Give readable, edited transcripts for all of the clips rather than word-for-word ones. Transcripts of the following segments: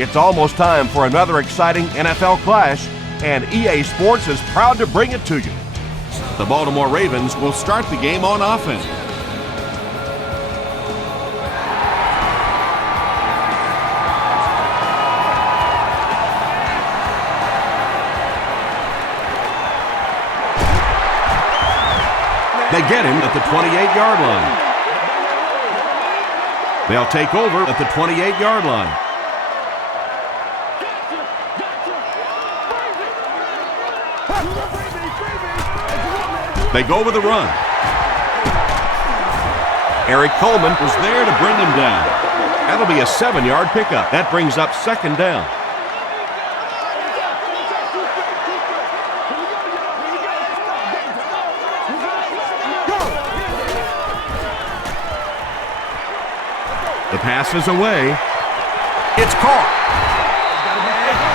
It's almost time for another exciting NFL clash, and EA Sports is proud to bring it to you. The Baltimore Ravens will start the game on offense. They get him at the 28-yard line. They'll take over at the 28-yard line. They go with the run. Eric Coleman was there to bring him down. That'll be a 7-yard pickup. That brings up second down. The pass is away. It's caught.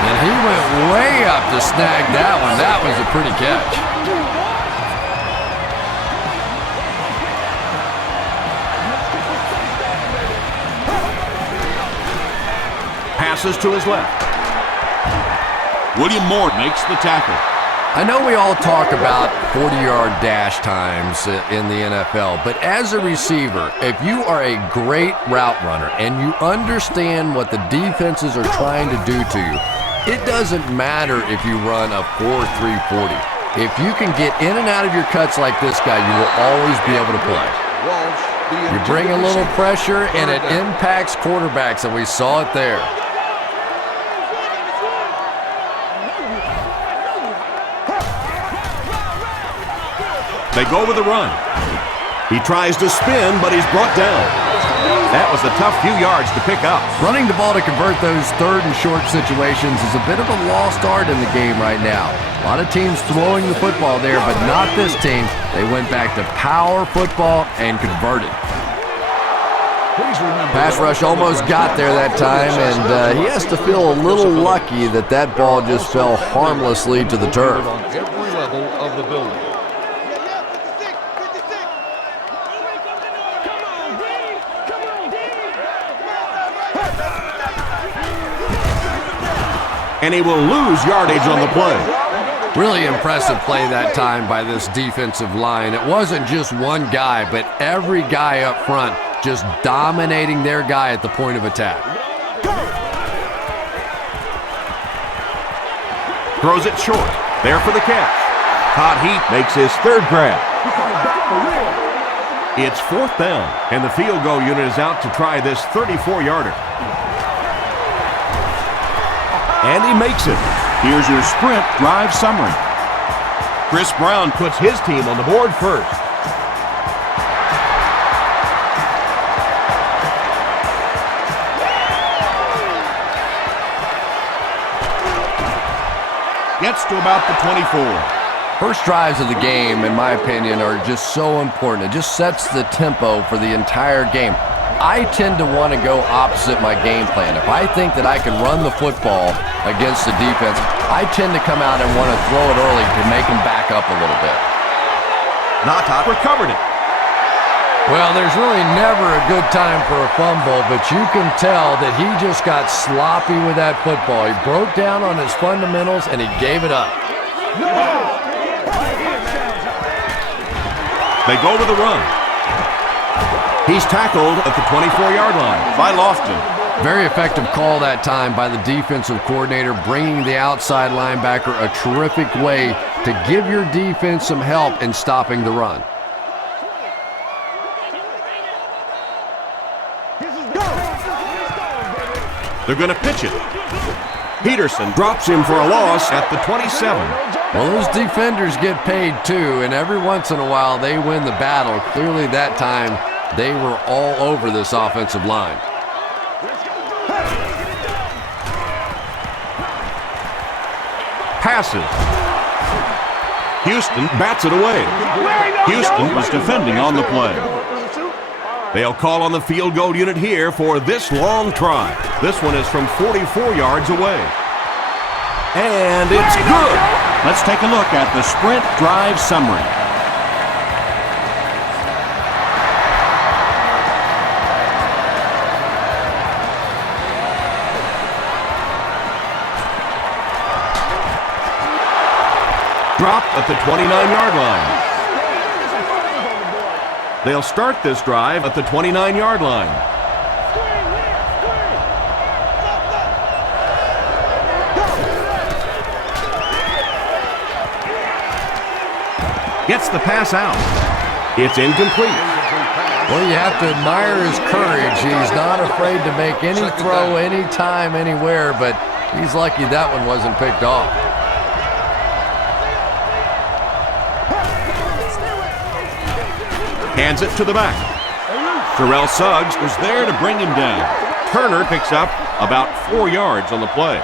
And he went way up to snag that one. That was a pretty catch. Passes to his left. William Moore makes the tackle. I know we all talk about 40-yard dash times in the NFL, but as a receiver, if you are a great route runner and you understand what the defenses are trying to do to you, it doesn't matter if you run a 4.340. If you can get in and out of your cuts like this guy, you will always be able to play. You bring a little pressure and it impacts quarterbacks, and we saw it there. They go with the run. He tries to spin, but he's brought down. That was a tough few yards to pick up. Running the ball to convert those third and short situations is a bit of a lost art in the game right now. A lot of teams throwing the football there, but not this team. They went back to power football and converted. Pass rush almost got there that time, and he has to feel a little lucky that that ball just fell harmlessly to the turf. On every level of the building. And he will lose yardage on the play. Really impressive play that time by this defensive line. It wasn't just one guy, but every guy up front just dominating their guy at the point of attack. Throws it short. There for the catch. Todd Heap makes his third grab. It's fourth down, and the field goal unit is out to try this 34-yarder. And he makes it. Here's your sprint drive summary. Chris Brown puts his team on the board first. Gets to about the 24. First drives of the game, in my opinion, are just so important. It just sets the tempo for the entire game. I tend to want to go opposite my game plan. If I think that I can run the football against the defense, I tend to come out and want to throw it early to make them back up a little bit. Nata recovered it. Well, there's really never a good time for a fumble, but you can tell that he just got sloppy with that football. He broke down on his fundamentals, and he gave it up. They go with the run. He's tackled at the 24-yard line by Lofton. Very effective call that time by the defensive coordinator, bringing the outside linebacker a terrific way to give your defense some help in stopping the run. They're going to pitch it. Peterson drops him for a loss at the 27. Well, those defenders get paid too, and every once in a while they win the battle. Clearly that time they were all over this offensive line. Passes. Houston bats it away. Houston was defending on the play. They'll call on the field goal unit here for this long try. This one is from 44 yards away. And it's good. Let's take a look at the sprint drive summary. dropped at the 29-yard line. They'll start this drive at the 29-yard line. Gets the pass out. It's incomplete. Well, you have to admire his courage. He's not afraid to make any throw, anytime, anywhere, but he's lucky that one wasn't picked off. Hands it to the back. Terrell Suggs was there to bring him down. Turner picks up about 4 yards on the play.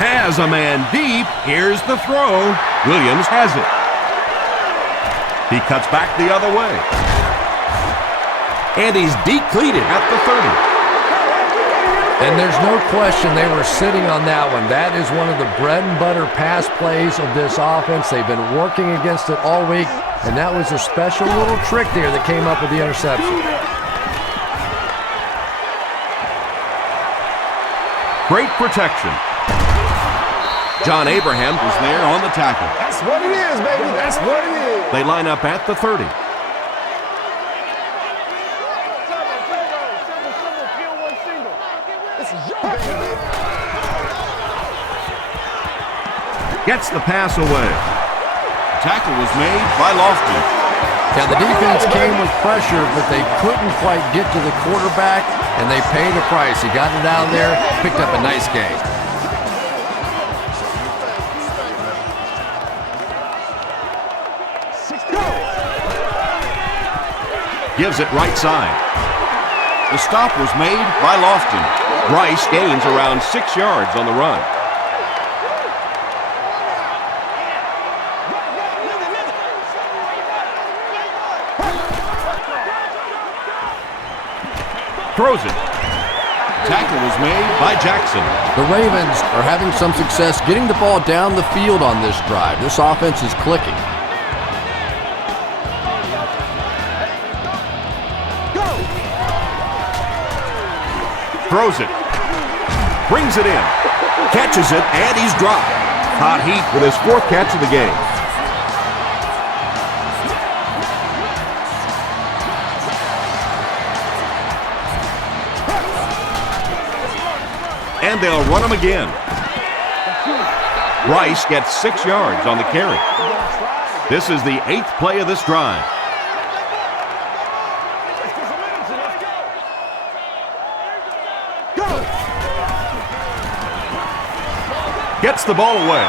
Has a man deep. Here's the throw. Williams has it. He cuts back the other way. And he's depleted at the 30. And there's no question they were sitting on that one. That is one of the bread and butter pass plays of this offense. They've been working against it all week, and that was a special little trick there that came up with the interception. Great protection. John Abraham was there on the tackle. That's what it is, baby. That's what it is. They line up at the 30. Gets the pass away. Tackle was made by Lofton. Yeah, the defense came with pressure, but they couldn't quite get to the quarterback, and they paid a price. He got it down there, picked up a nice gain. Gives it right side. The stop was made by Lofton. Bryce gains around 6 yards on the run. Throws it. Tackle was made by Jackson. The Ravens are having some success getting the ball down the field on this drive. This offense is clicking. Throws it. Brings it in. Catches it, and he's dropped. Hot heat with his 4th catch of the game. And they'll run him again. Bryce gets 6 yards on the carry. This is the 8th play of this drive. Gets the ball away.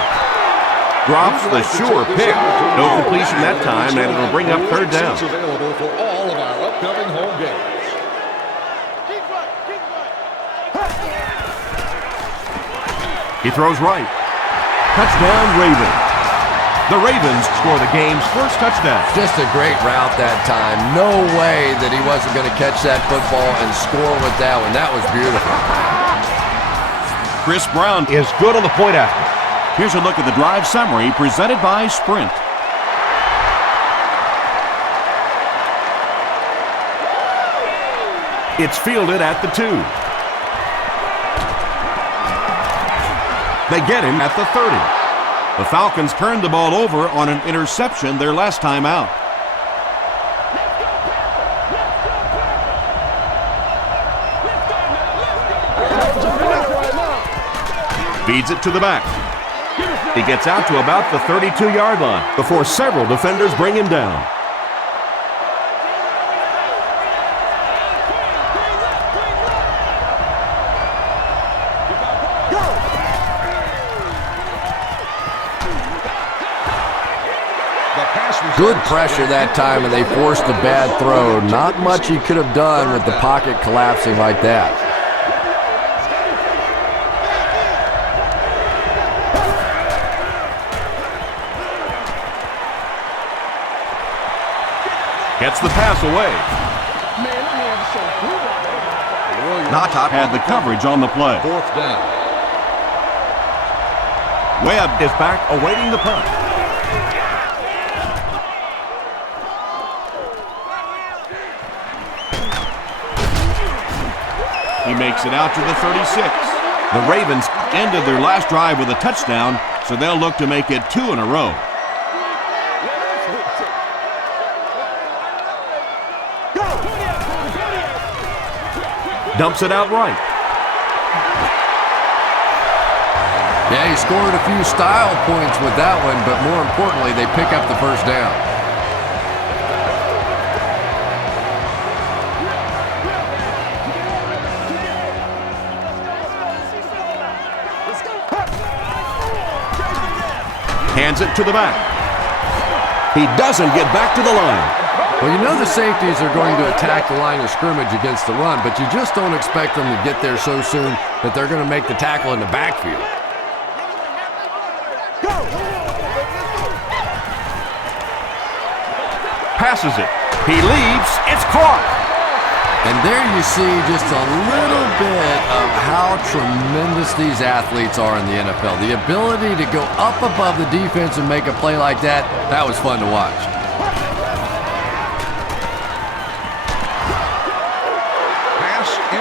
Drops the sure pick. No completion that time, and it'll bring up 3rd down. Available for all of our upcoming home games. He throws right. Touchdown, Ravens. The Ravens score the game's first touchdown. Just a great route that time. No way that he wasn't going to catch that football and score with that one. That was beautiful. Chris Brown is good on the point after. Here's a look at the drive summary presented by Sprint. It's fielded at the 2. They get him at the 30. The Falcons turned the ball over on an interception their last time out. Feeds it to the back. He gets out to about the 32-yard line before several defenders bring him down. Good pressure that time, and they forced a bad throw. Not much he could have done with the pocket collapsing like that. Gets the pass away. Natat had the coverage on the play. 4th down. Webb is back awaiting the punt. makes it out to the 36. The Ravens ended their last drive with a touchdown, so they'll look to make it 2 in a row. Dumps it out right. Yeah, he scored a few style points with that one, but more importantly, they pick up the first down. Hands it to the back. He doesn't get back to the line. Well, you know the safeties are going to attack the line of scrimmage against the run, but you just don't expect them to get there so soon that they're going to make the tackle in the backfield. Passes it. He leaps. It's caught. And there you see just a little bit of how tremendous these athletes are in the NFL. The ability to go up above the defense and make a play like that, that was fun to watch.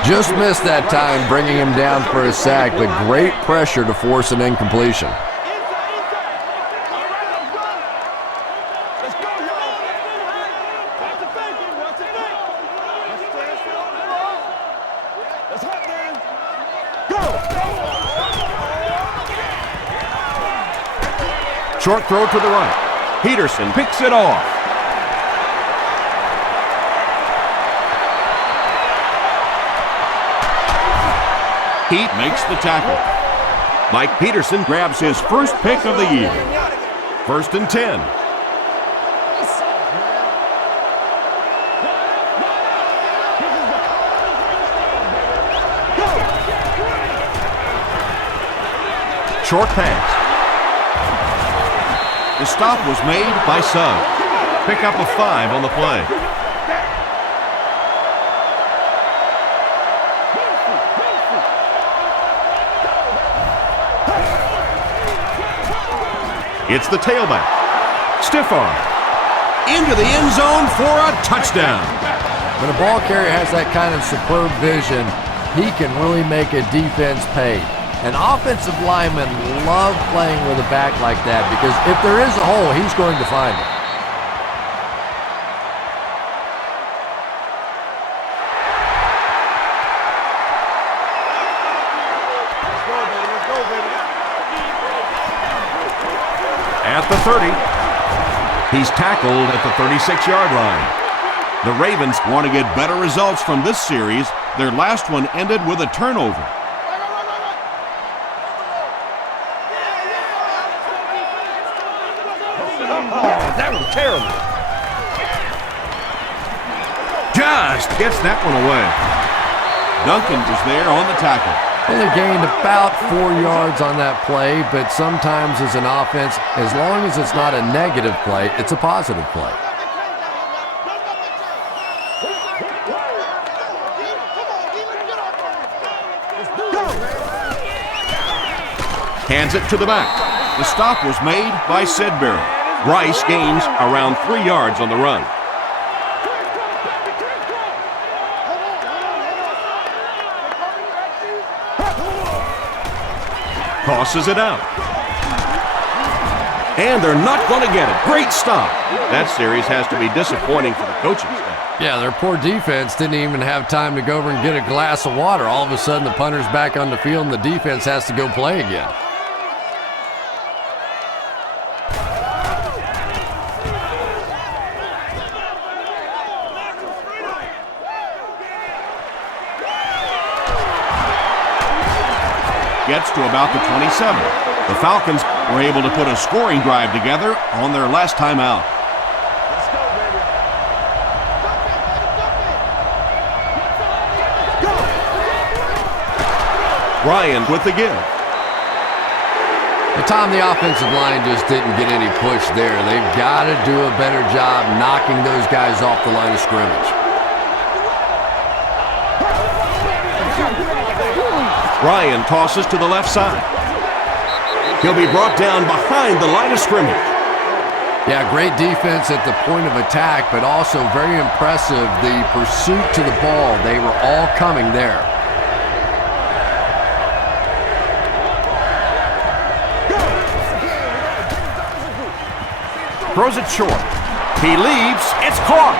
Just missed that time, bringing him down for a sack, but great pressure to force an incompletion. Short throw to the right. Peterson picks it off. Heat makes the tackle. Mike Peterson grabs his first pick of the year. 1st and 10. Short pass. The stop was made by Suggs. Pick up a 5 on the play. It's the tailback. Stiff arm. Into the end zone for a touchdown. When a ball carrier has that kind of superb vision, he can really make a defense pay. And offensive linemen love playing with a back like that because if there is a hole, he's going to find it. At the 30. He's tackled at the 36-yard line. The Ravens want to get better results from this series. Their last one ended with a turnover. That was terrible. Just gets that one away. Duncan was there on the tackle. Only gained about 4 yards on that play, but sometimes as an offense, as long as it's not a negative play, it's a positive play. Hands it to the back. The stop was made by Sedbury. Rice gains around 3 yards on the run. Tosses it out. And they're not going to get it. Great stop. That series has to be disappointing for the coaching staff. Yeah, their poor defense didn't even have time to go over and get a glass of water. All of a sudden, the punter's back on the field and the defense has to go play again. Gets to about the 27. The Falcons were able to put a scoring drive together on their last time out. Ryan with the give. But Tom, the offensive line just didn't get any push there. They've got to do a better job knocking those guys off the line of scrimmage. Ryan tosses to the left side. He'll be brought down behind the line of scrimmage. Yeah, great defense at the point of attack, but also very impressive the pursuit to the ball. They were all coming there. throws it short. He leaps. It's caught.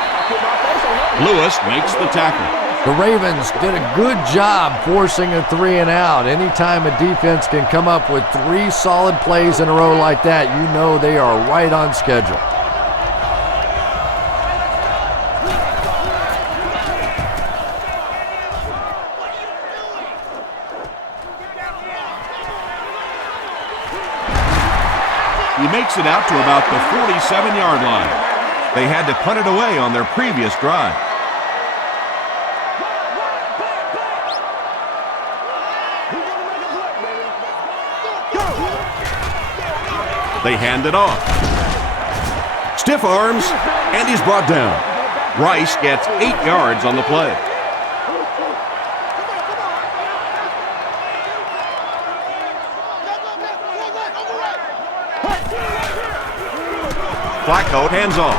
Lewis makes the tackle. The Ravens did a good job forcing a 3-and-out. Anytime a defense can come up with 3 solid plays in a row like that, you know they are right on schedule. He makes it out to about the 47-yard line. They had to punt it away on their previous drive. They hand it off. Stiff arms, and he's brought down. Rice gets 8 yards on the play. Flacco hands off.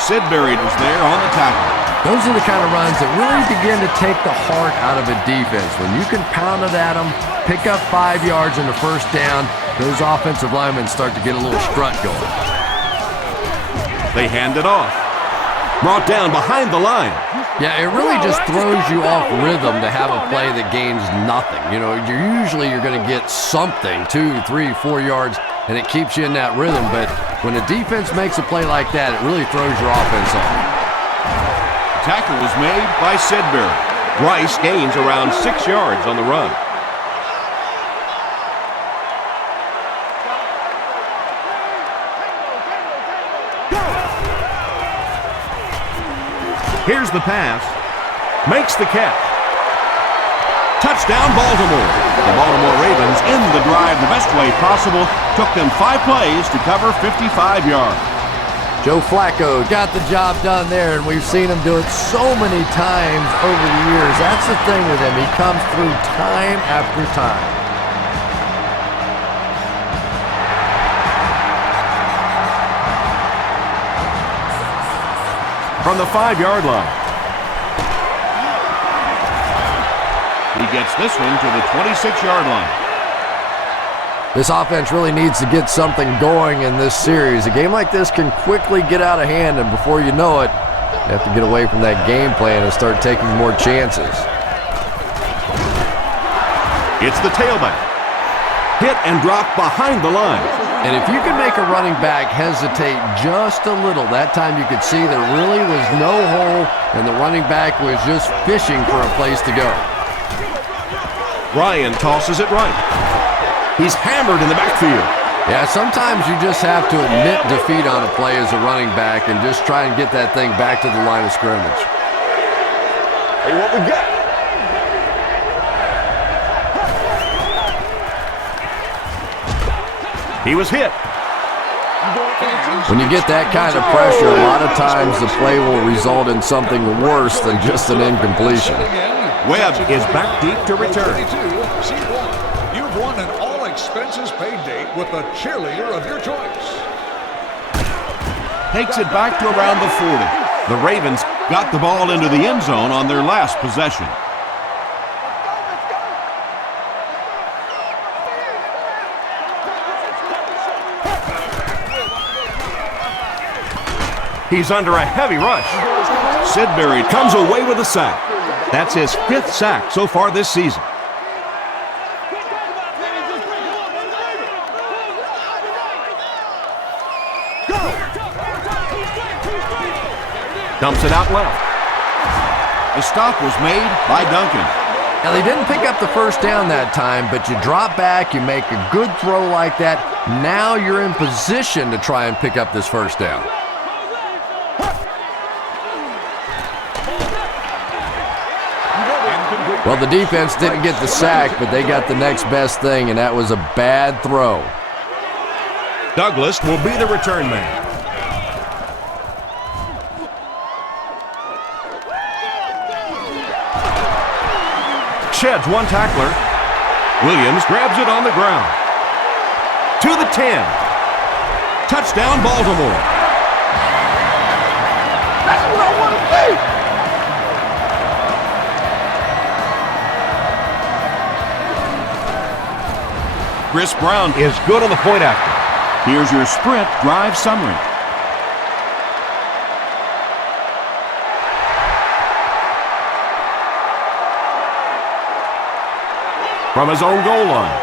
Sidbury was there on the tackle. Those are the kind of runs that really begin to take the heart out of a defense. When you can pound it at them, pick up 5 yards in the first down, those offensive linemen start to get a little strut going. They hand it off. Brought down behind the line. Yeah, it really just throws you off rhythm to have a play that gains nothing. You know, you're going to get something, 2, 3, 4 yards, and it keeps you in that rhythm. But when a defense makes a play like that, it really throws your offense off. Tackle was made by Sidbury. Rice gains around 6 yards on the run. Here's the pass. Makes the catch. Touchdown, Baltimore. The Baltimore Ravens end the drive the best way possible. Took them 5 plays to cover 55 yards. Joe Flacco got the job done there, and we've seen him do it so many times over the years. That's the thing with him. He comes through time after time. From the 5-yard line. He gets this one to the 26-yard line. This offense really needs to get something going in this series. A game like this can quickly get out of hand, and before you know it, you have to get away from that game plan and start taking more chances. It's the tailback. Hit and drop behind the line. And if you can make a running back hesitate just a little, that time you could see there really was no hole, and the running back was just fishing for a place to go. Ryan tosses it right. He's hammered in the backfield. Yeah, sometimes you just have to admit defeat on a play as a running back and just try and get that thing back to the line of scrimmage. Hey, what we got? He was hit. When you get that kind of pressure, a lot of times the play will result in something worse than just an incompletion. Webb is back deep to return. You've won an all-expenses-paid date with the cheerleader of your choice. Takes it back to around the 40. The Ravens got the ball into the end zone on their last possession. He's under a heavy rush. Sidbury comes away with a sack. That's his 5th sack so far this season. Dumps it out left. The stop was made by Duncan. Now, they didn't pick up the first down that time, but you drop back, you make a good throw like that. Now you're in position to try and pick up this first down. Well, the defense didn't get the sack, but they got the next best thing, and that was a bad throw. Douglas will be the return man. Sheds one tackler. Williams grabs it on the ground. To the 10. Touchdown, Baltimore. That's what I want to see. Chris Brown is good on the point after. Here's your sprint drive summary. from his own goal line.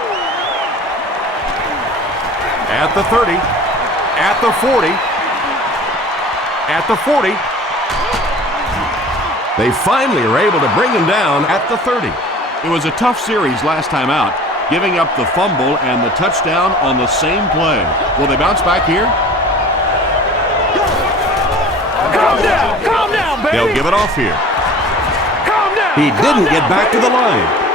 At the 30, at the 40, at the 40. They finally are able to bring him down at the 30. It was a tough series last time out, giving up the fumble and the touchdown on the same play. Will they bounce back here? Calm down, baby. They'll give it off here. Calm down. He didn't get back to the line.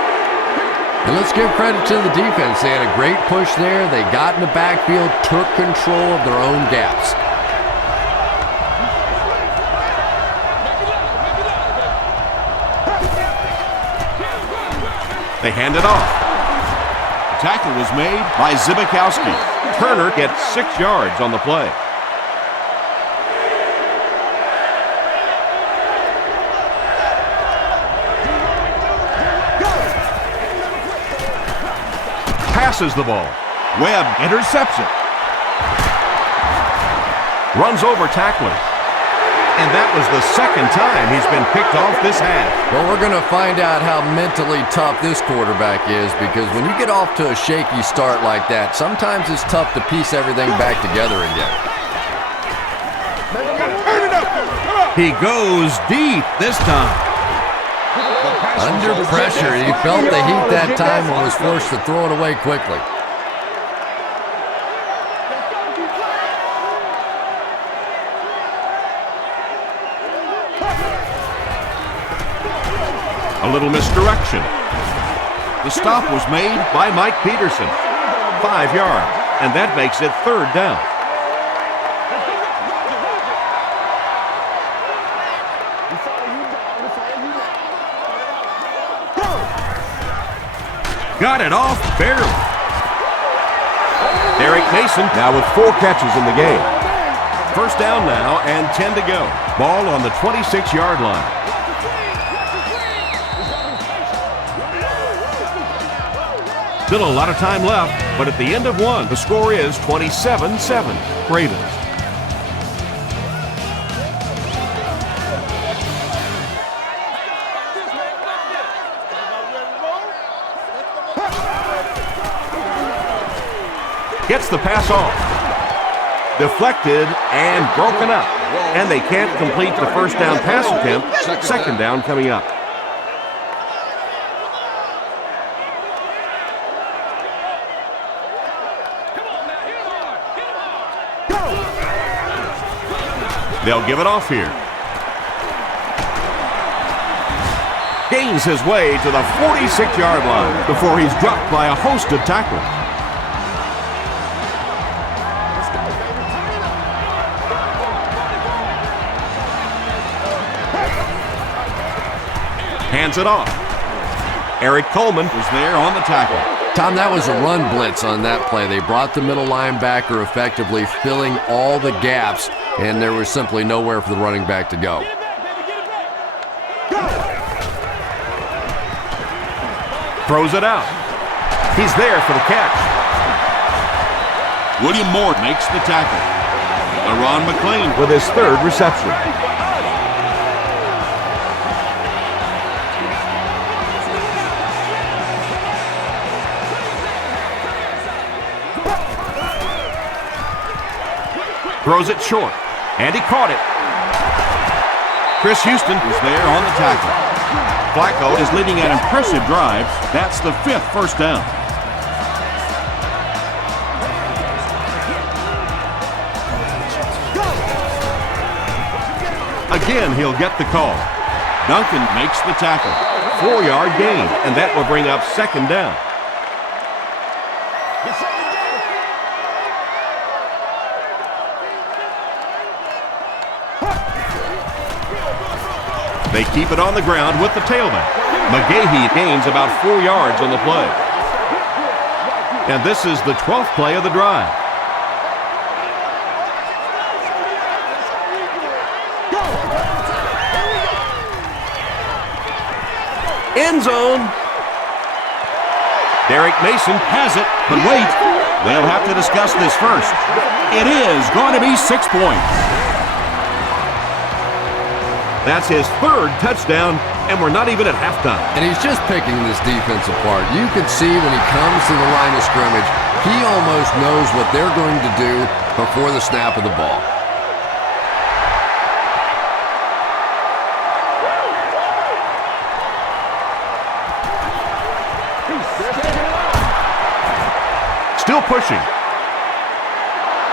And let's give credit to the defense. They had a great push there. They got in the backfield, took control of their own gaps. They hand it off. The tackle was made by Zibikowski. Turner gets 6 yards on the play. Passes the ball. Webb intercepts it. Runs over tacklers. And that was the second time he's been picked off this half. Well, we're going to find out how mentally tough this quarterback is, because when you get off to a shaky start like that, sometimes it's tough to piece everything back together again. He goes deep this time. Under pressure, he felt the heat that time and was forced to throw it away quickly. A little misdirection. The stop was made By Mike Peterson. 5 yards. And that makes it 3rd down. Got it off barely. Derek Mason now with 4 catches in the game. 1st down now and 10 to go. Ball on the 26-yard line. Still a lot of time left, but at the end of 1, the score is 27-7. Ravens. Gets the pass off. Deflected and broken up. And they can't complete the 1st down pass attempt. 2nd down coming up. They'll give it off here. Gains his way to the 46-yard line before he's dropped by a host of tacklers. Hands it off. Eric Coleman was there on the tackle. Tom, that was a run blitz on that play. They brought the middle linebacker effectively, filling all the gaps, and there was simply nowhere for the running back to go. Throws it out. He's there for the catch. William Moore makes the tackle. Aaron McLean With his 3rd reception. Throws it short, and he caught it. Chris Houston was there on the tackle. Flacco is leading an impressive drive. That's the 5th 1st down. Again, he'll get the call. Duncan makes the tackle. 4-yard gain, and that will bring up 2nd down. They keep it on the ground with the tailback. McGahee gains about 4 yards on the play. And this is the 12th play of the drive. End zone. Derek Mason has it, but wait. They'll have to discuss this first. It is going to be 6 points. That's his 3rd touchdown And we're not even at halftime. And he's just picking this defense apart. You can see when he comes to the line of scrimmage, he almost knows what they're going to do before the snap of the ball. Still pushing.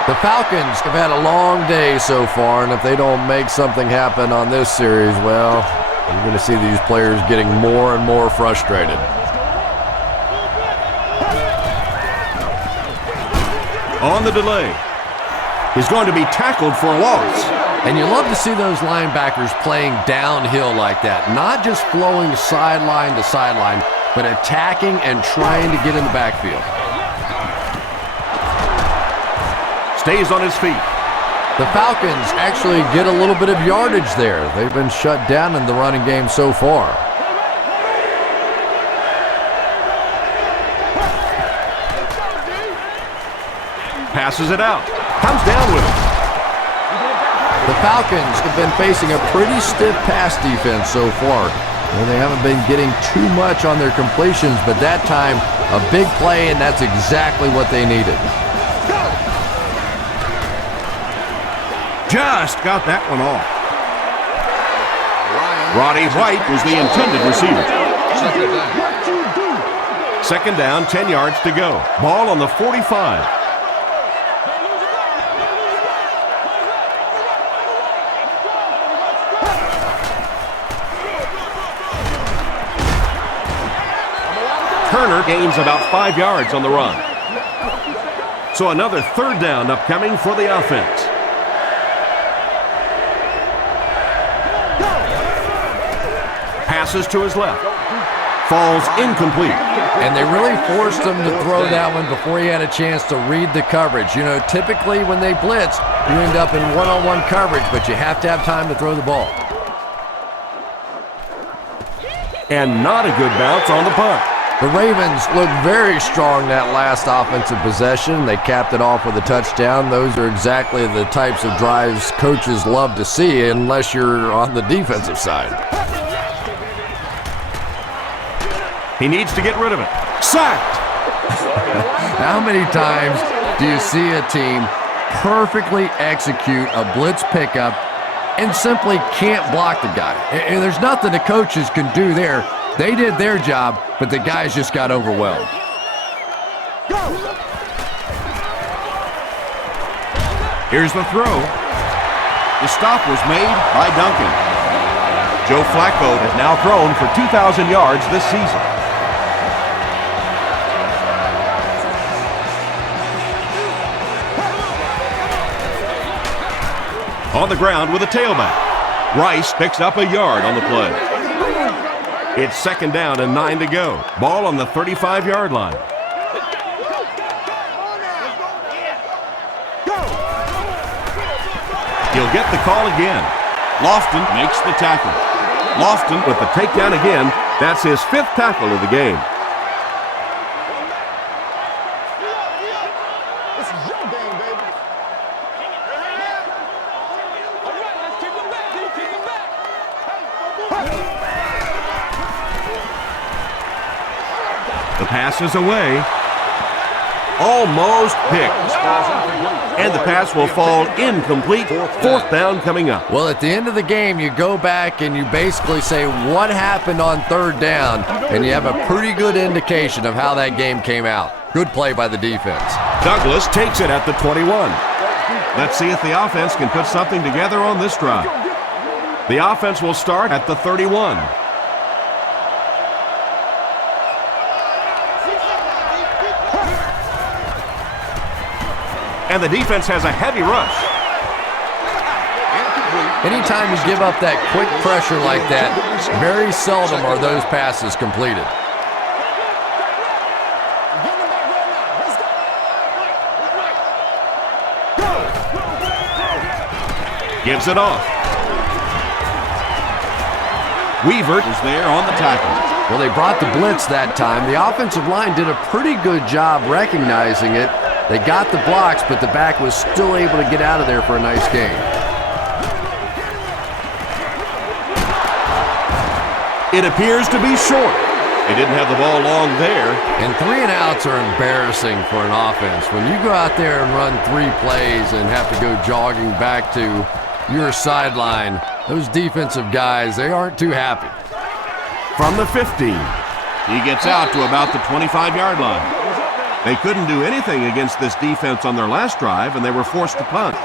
The Falcons have had a long day so far, and if they don't make something happen on this series, well, you're going to see these players getting more and more frustrated. On the delay. He's going to be tackled for a loss. And you love to see those linebackers playing downhill like that, not just flowing sideline to sideline, but attacking and trying to get in the backfield. Stays on his feet. The Falcons actually get a little bit of yardage there. They've been shut down in the running game so far. Passes it out. Comes down with it. The Falcons have been facing a pretty stiff pass defense so far. Well, they haven't been getting too much on their completions, but that time, a big play, and that's exactly what they needed. Just got that one off. Roddy White was the intended receiver. Second down, 10 yards to go. Ball on the 45. Turner gains about 5 yards on the run. So another third down upcoming for the offense. Passes to his left. Falls incomplete. And they really forced him to throw that one before he had a chance to read the coverage. You know, typically when they blitz, you end up in one-on-one coverage, but you have to have time to throw the ball. And not a good bounce on the punt. The Ravens looked very strong that last offensive possession. They capped it off with a touchdown. Those are exactly the types of drives coaches love to see unless you're on the defensive side. He needs to get rid of it. Sacked! How many times do you see a team perfectly execute a blitz pickup and simply can't block the guy? And there's nothing the coaches can do there. They did their job, but the guys just got overwhelmed. Here's the throw. The stop was made by Duncan. Joe Flacco has now thrown for 2,000 yards this season. On the ground with a tailback. Rice picks up a yard on the play. It's second down and 9 to go. Ball on the 35-yard line. He'll get the call again. Lofton makes the tackle. Lofton with the takedown again. That's his 5th tackle of the game. The pass is away. Almost picked. And the pass will fall incomplete. 4th down coming up. Well, at the end of the game, you go back and you basically say what happened on 3rd down, and you have a pretty good indication of how that game came out. Good play by the defense. Douglas takes it at the 21. Let's see if the offense can put something together on this drive. The offense will start at the 31. And the defense has a heavy rush. Anytime you give up that quick pressure like that, very seldom are those passes completed. Gives it off. Weaver is there on the tackle. Well, they brought the blitz that time. The offensive line did a pretty good job recognizing it. They got the blocks, but the back was still able to get out of there for a nice gain. It appears to be short. They didn't have the ball long there. And 3 and outs are embarrassing for an offense. When you go out there and run 3 plays and have to go jogging back to your sideline, those defensive guys, they aren't too happy. From the 15. He gets out to about the 25-yard line. They couldn't do anything against this defense on their last drive, and they were forced to punt.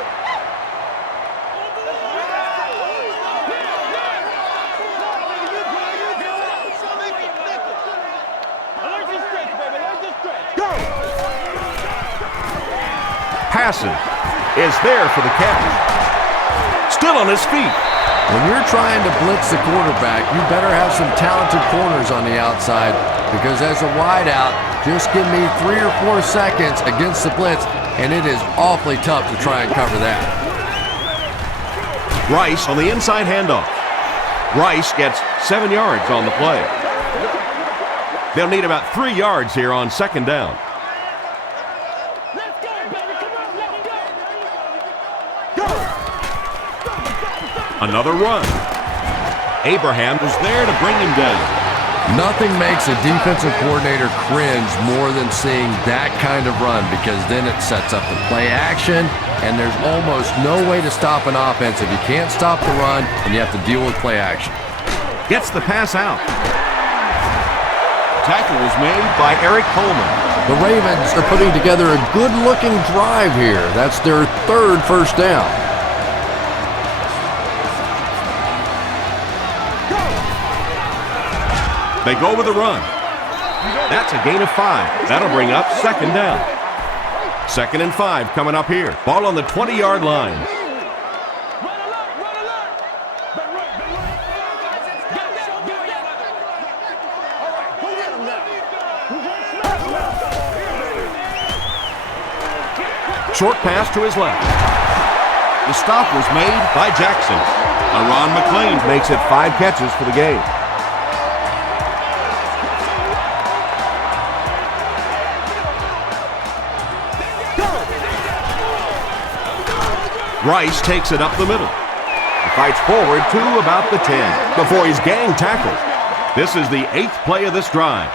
Passes is there for the catch. Still on his feet. When you're trying to blitz the quarterback, you better have some talented corners on the outside, because as a wideout, just give me 3 or 4 seconds against the blitz, and it is awfully tough to try and cover that. Rice on the inside handoff. Rice gets 7 yards on the play. They'll need about 3 yards here on second down. Another run. Abraham was there to bring him down. Nothing makes a defensive coordinator cringe more than seeing that kind of run, because then it sets up the play action, and there's almost no way to stop an offense if you can't stop the run and you have to deal with play action. Gets the pass out. Tackle was made by Eric Coleman. The Ravens are putting together a good-looking drive here. That's their 3rd first down. They go with a run. That's a gain of 5. That'll bring up second down. 2nd and 5 coming up here. Ball on the 20-yard line. Short pass to his left. The stop was made by Jackson. Ron McClain makes it 5 catches for the game. Rice takes it up the middle. He fights forward to about the 10. Before he's gang tackled. This is the 8th play of this drive.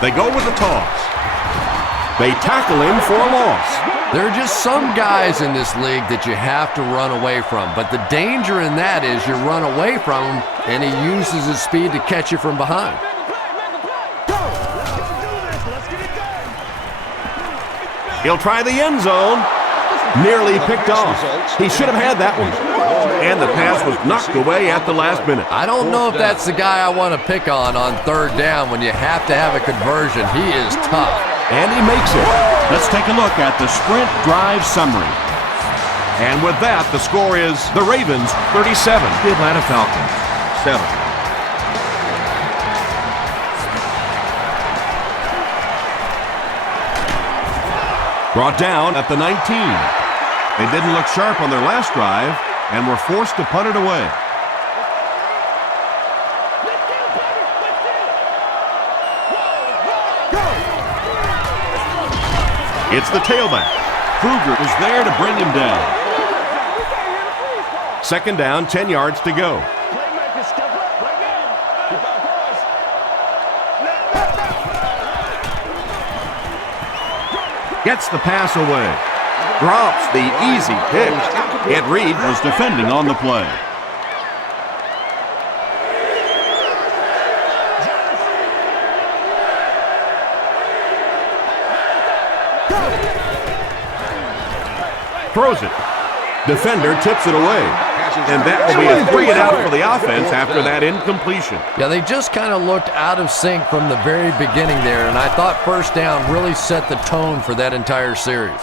They go with the toss. They tackle him for a loss. There are just some guys in this league that you have to run away from, but the danger in that is you run away from him and he uses his speed to catch you from behind. He'll try the end zone. Nearly picked off. He should have had that one. And the pass was knocked away at the last minute. I don't know if that's the guy I want to pick on 3rd down when you have to have a conversion. He is tough. And he makes it. Let's take a look at the sprint drive summary. And with that, the score is the Ravens 37, The Atlanta Falcons 7. Brought down at the 19. They didn't look sharp on their last drive and were forced to punt it away. It's the tailback. Kruger was there to bring him down. 2nd down, 10 yards to go. Gets the pass away. Drops the easy pitch. Ed Reed was defending on the play. Throws it. Defender tips it away. And that will be a 3 and out for the offense after that incompletion. Yeah, they just kind of looked out of sync from the very beginning there, and I thought first down really set the tone for that entire series.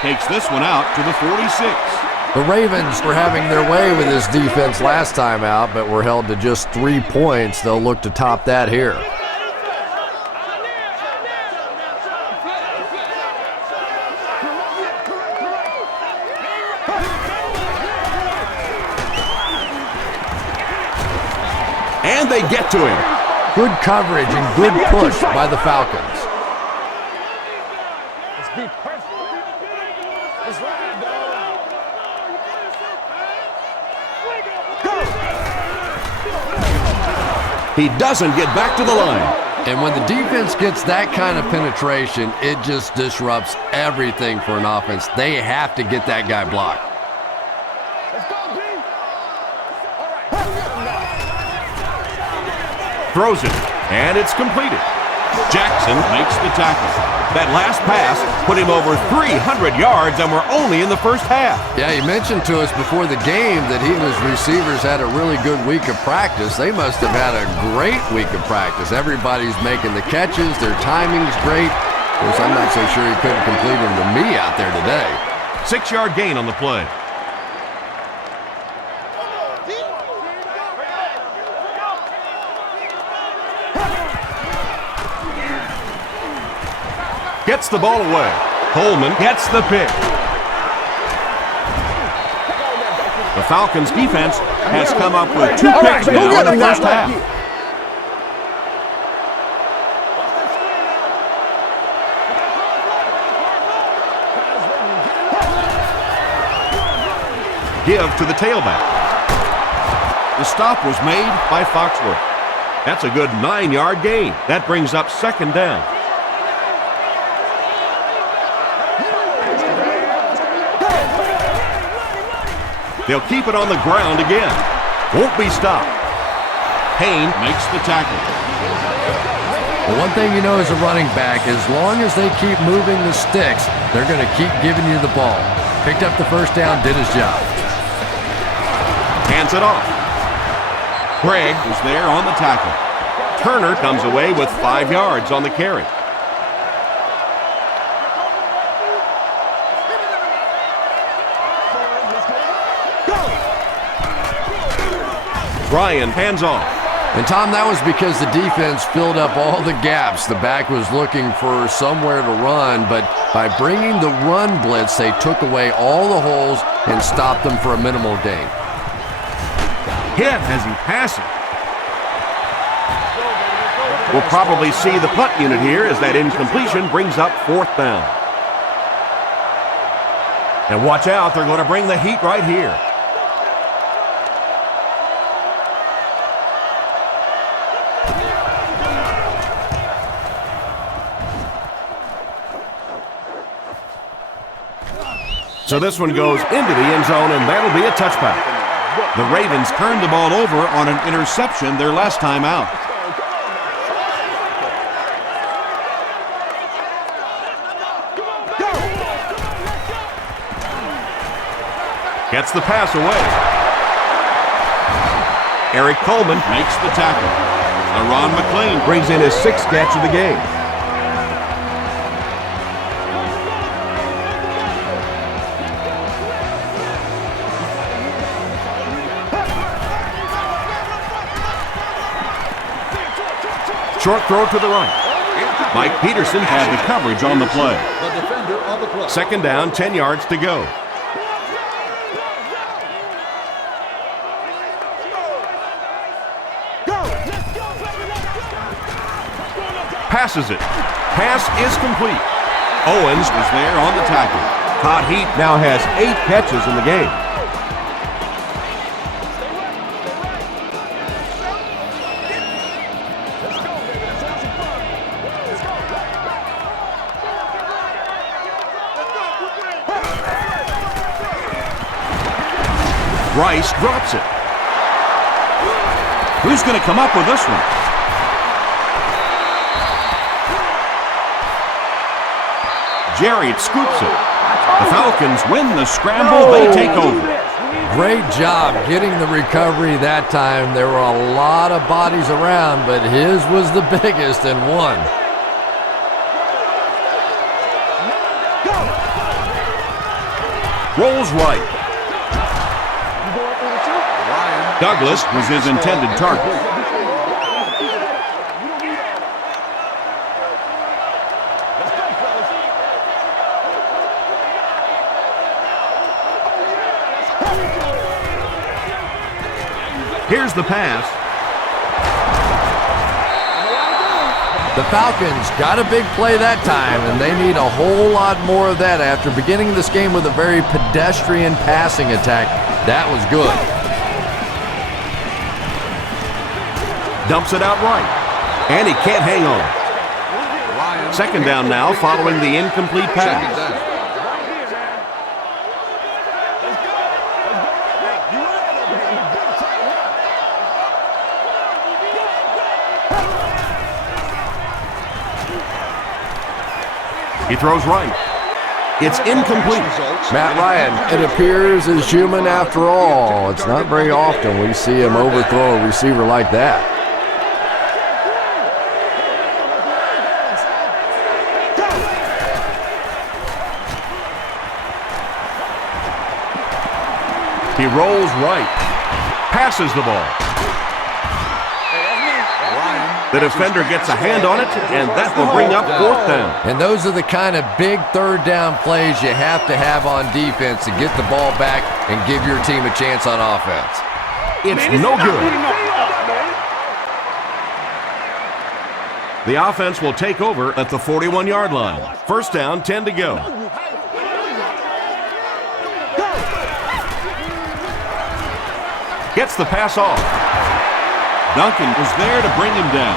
Takes this one out to the 46. The Ravens were having their way with this defense last time out, but were held to just 3 points. They'll look to top that here. And they get to him. Good coverage and good push by the Falcons. Let's be perfect. Let's ride, dog. He doesn't get back to the line. And when the defense gets that kind of penetration, it just disrupts everything for an offense. They have to get that guy blocked. Let's go, B. Throws it, and it's completed. Jackson makes the tackle. That last pass put him over 300 yards, and we're only in the first half. Yeah, he mentioned to us before the game that he and his receivers had a really good week of practice. They must have had a great week of practice. Everybody's making the catches. Their timing's great. Of course, I'm not so sure he couldn't complete them to me out there today. 6-yard gain on the play. Gets the ball away. Coleman gets the pick. The Falcons defense has come up with 2 picks now in the first half. Give to the tailback. The stop was made by Foxworth. That's a good 9-yard gain. That brings up 2nd down. They'll keep it on the ground again. Won't be stopped. Payne makes the tackle. Well, one thing you know as a running back, as long as they keep moving the sticks, they're going to keep giving you the ball. Picked up the first down, did his job. Hands it off. Craig was there on the tackle. Turner comes away with 5 yards on the carry. Ryan hands off. And Tom, that was because the defense filled up all the gaps. The back was looking for somewhere to run, but by bringing the run blitz, they took away all the holes and stopped them for a minimal gain. Hit as he passes. We'll probably see the punt unit here as that incompletion brings up 4th down. And watch out, they're going to bring the heat right here. So this one goes into the end zone, and that'll be a touchback. The Ravens turned the ball over on an interception their last time out. Gets the pass away. Eric Coleman makes the tackle. Aaron McLean brings in his 6th catch of the game. Short throw to the right. Mike Peterson had the coverage on the play. The defender on the play. 2nd down, 10 yards to go. Passes it. Pass is complete. Owens was there on the tackle. Todd Heap now has 8 catches in the game. Rice drops it. Who's going to come up with this one? Jerry scoops it. The Falcons win the scramble. They take over. Great job getting the recovery that time. There were a lot of bodies around, but his was the biggest and won. Rolls right. Douglas was his intended target. Here's the pass. The Falcons got a big play that time, and they need a whole lot more of that after beginning this game with a very pedestrian passing attack. That was good. Dumps it out right, and he can't hang on. Second down now following the incomplete pass. He throws right. It's incomplete. Matt Ryan, it appears, is human after all. It's not very often we see him overthrow a receiver like that. He rolls right. Passes the ball. The defender gets a hand on it, and that will bring up fourth down. And those are the kind of big third down plays you have to have on defense to get the ball back and give your team a chance on offense. It's no good. The offense will take over at the 41-yard line. First down, 10 to go. Gets the pass off. Duncan was there to bring him down.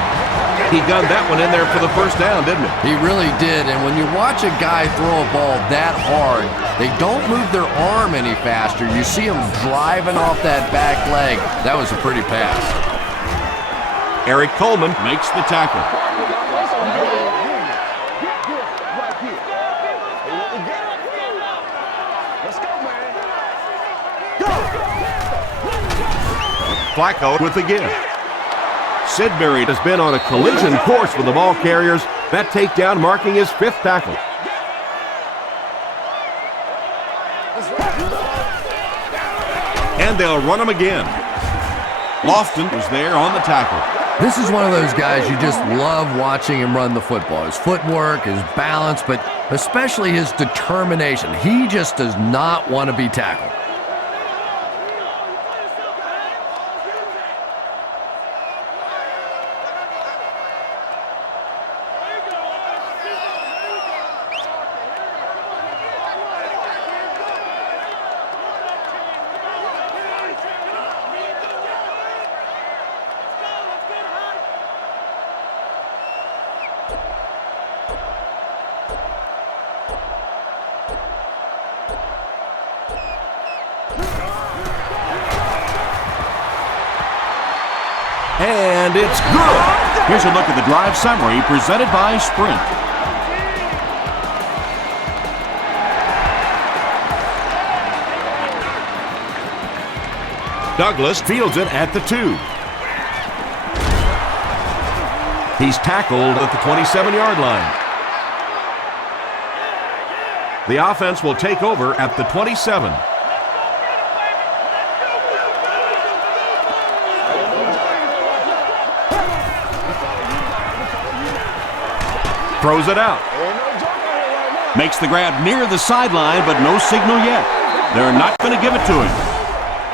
He gunned that one in there for the first down, didn't he? He really did, and when you watch a guy throw a ball that hard, they don't move their arm any faster. You see him driving off that back leg. That was a pretty pass. Eric Coleman makes the tackle. Flacco with the give. Sidbury has been on a collision course with the ball carriers. That takedown marking his fifth tackle. And they'll run him again. Lofton was there on the tackle. This is one of those guys you just love watching him run the football. His footwork, his balance, but especially his determination. He just does not want to be tackled. And it's good. Here's a look at the drive summary presented by Sprint. Douglas fields it at the 2. He's tackled at the 27-yard line. The offense will take over at the 27. Throws it out. Makes the grab near the sideline, but no signal yet. They're not going to give it to him.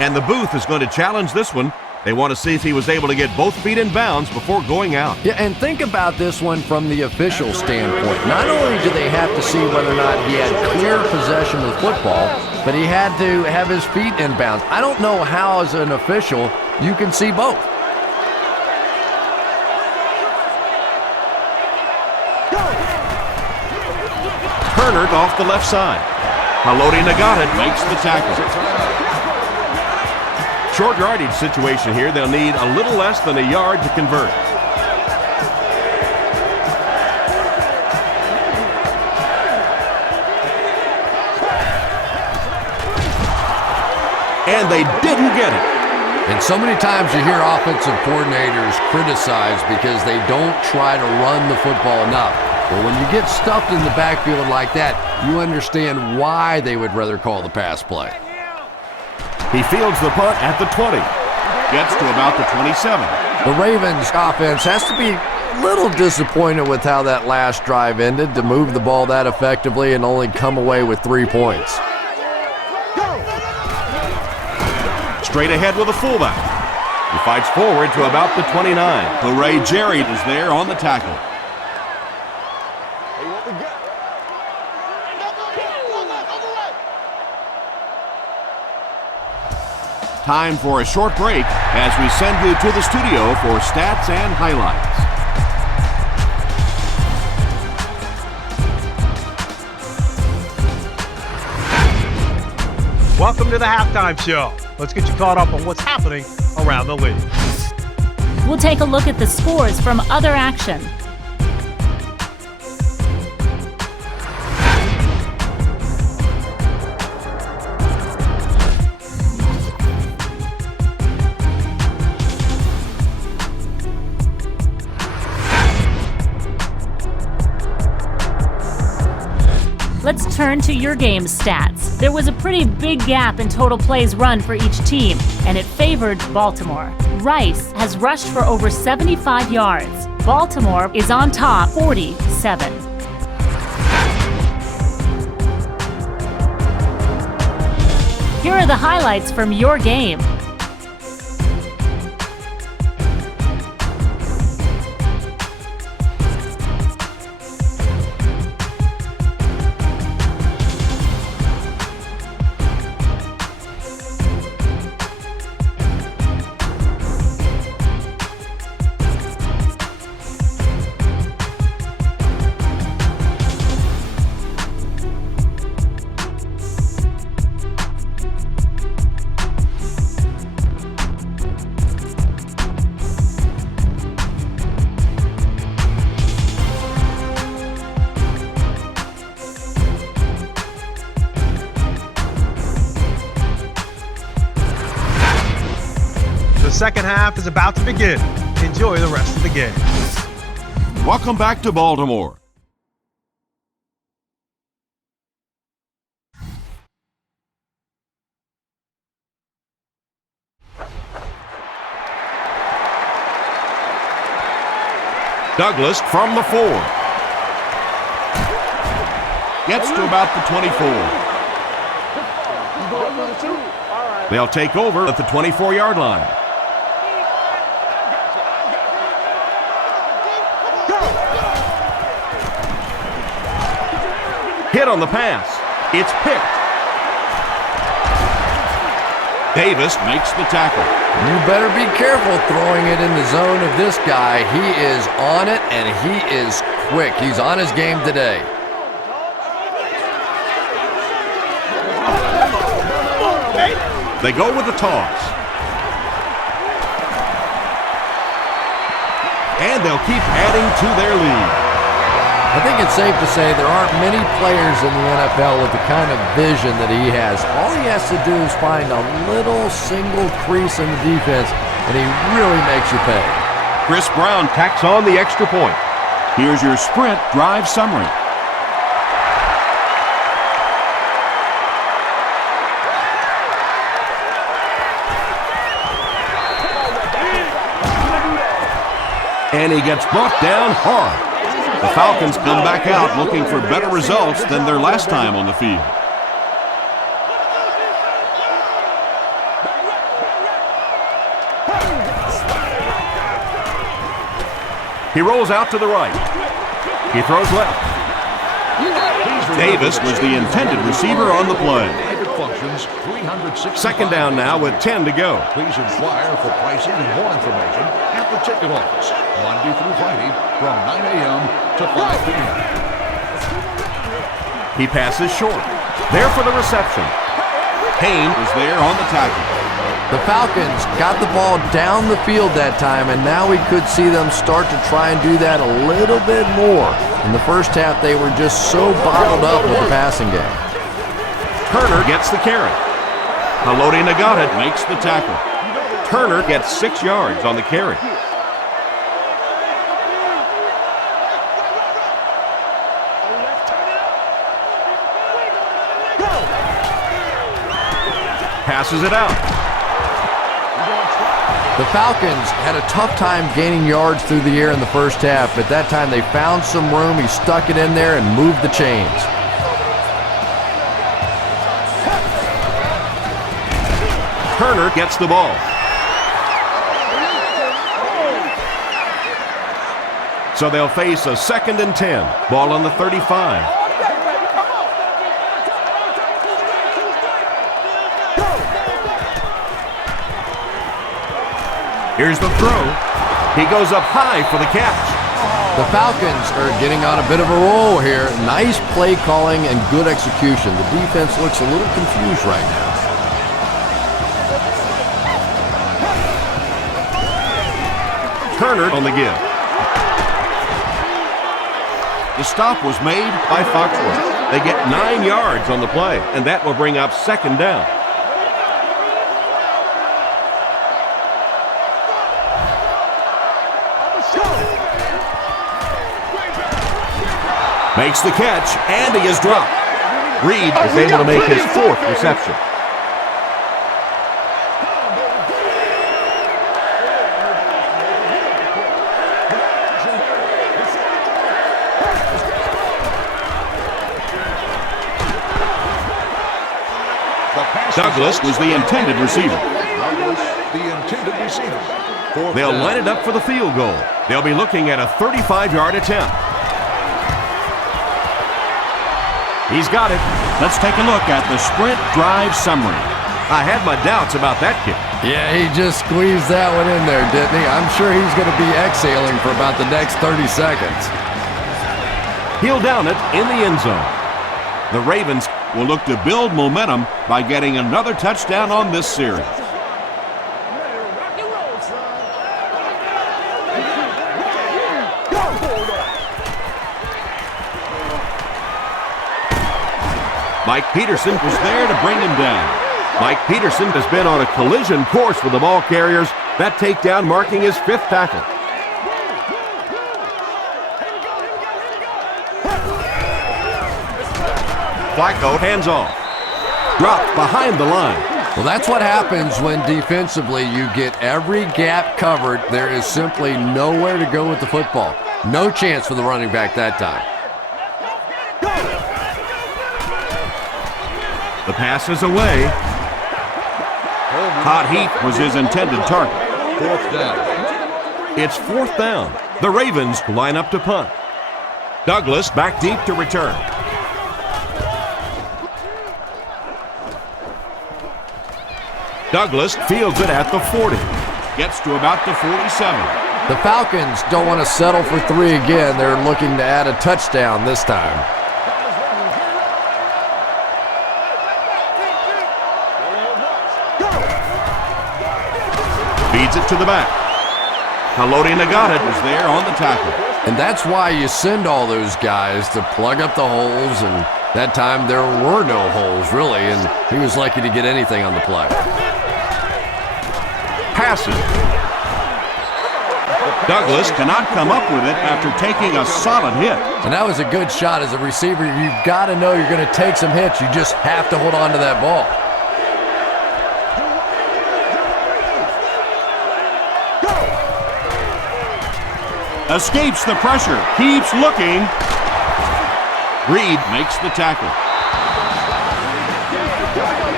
And the booth is going to challenge this one. They want to see if he was able to get both feet in bounds before going out. Yeah, and think about this one from the official standpoint. Not only do they have to see whether or not he had clear possession of the football, but he had to have his feet in bounds. I don't know how, as an official, you can see both. Turner off the left side. Haloti Ngata makes the tackle. Short yardage situation here. They'll need a little less than a yard to convert. And they didn't get it. And so many times you hear offensive coordinators criticized because they don't try to run the football enough. But when you get stuffed in the backfield like that, you understand why they would rather call the pass play. He fields the punt at the 20. Gets to about the 27. The Ravens offense has to be a little disappointed with how that last drive ended, to move the ball that effectively and only come away with 3 points. Straight ahead with a fullback. He fights forward to about the 29. Hooray Jerry was there on the tackle. Time for a short break as we send you to the studio for stats and highlights. Welcome to the halftime show. Let's get you caught up on what's happening around the league. We'll take a look at the scores from other action. Let's turn to your game's stats. There was a pretty big gap in total plays run for each team, and it favored Baltimore. Rice has rushed for over 75 yards. Baltimore is on top, 47. Here are the highlights from your game. The second half is about to begin. Enjoy the rest of the game. Welcome back to Baltimore. Douglas from the 4. Gets to about the 24. They'll take over at the 24-yard line. Hit on the pass. It's picked. Davis makes the tackle. You better be careful throwing it in the zone of this guy. He is on it, and he is quick. He's on his game today. They go with the toss. And they'll keep adding to their lead. I think it's safe to say there aren't many players in the NFL with the kind of vision that he has. All he has to do is find a little single crease in the defense, and he really makes you pay. Chris Brown tacks on the extra point. Here's your sprint drive summary. And he gets brought down hard. The Falcons come back out looking for better results than their last time on the field. He rolls out to the right. He throws left. Davis was the intended receiver on the play. Second down now with 10 to go. Please inquire for pricing and more information at the ticket office, Monday through Friday from 9 a.m. to 5 p.m. He passes short. There for the reception. Payne was there on the tackle. The Falcons got the ball down the field that time, and now we could see them start to try and do that a little bit more. In the first half, they were just so bottled up with the passing game. Turner gets the carry. Haloti Ngata makes the tackle. Turner gets 6 yards on the carry. Passes it out. The Falcons had a tough time gaining yards through the air in the first half, but that time they found some room. He stuck it in there and moved the chains. Turner gets the ball. So they'll face a 2nd and 10. Ball on the 35. Here's the throw. He goes up high for the catch. The Falcons are getting on a bit of a roll here. Nice play calling and good execution. The defense looks a little confused right now. Turner on the give. The stop was made by Foxworth. They get 9 yards on the play, and that will bring up second down. Makes the catch, and he is dropped. Reed is able to make his 4th reception. Douglas was the intended receiver. They'll line it up for the field goal. They'll be looking at a 35-yard attempt. He's got it. Let's take a look at the sprint drive summary. I had my doubts about that kick. Yeah, he just squeezed that one in there, didn't he? I'm sure he's going to be exhaling for about the next 30 seconds. He'll down it in the end zone. The Ravens will look to build momentum by getting another touchdown on this series. Mike Peterson was there to bring him down. Mike Peterson has been on a collision course with the ball carriers. That takedown marking his 5th tackle. Flacco hands off. Dropped behind the line. Well, that's what happens when defensively you get every gap covered. There is simply nowhere to go with the football. No chance for the running back that time. The pass is away. Todd Heath was his intended target. 4th down. It's 4th down. The Ravens line up to punt. Douglas back deep to return. Douglas fields it at the 40. Gets to about the 47. The Falcons don't want to settle for 3 again. They're looking to add a touchdown this time. Feeds it to the back. Haloti Ngata was there on the tackle. And that's why you send all those guys to plug up the holes, and that time there were no holes, really, and he was lucky to get anything on the play. Passes. Douglas cannot come up with it after taking a solid hit. And that was a good shot. As a receiver, you've got to know you're going to take some hits. You just have to hold on to that ball. Escapes the pressure, keeps looking. Reed makes the tackle.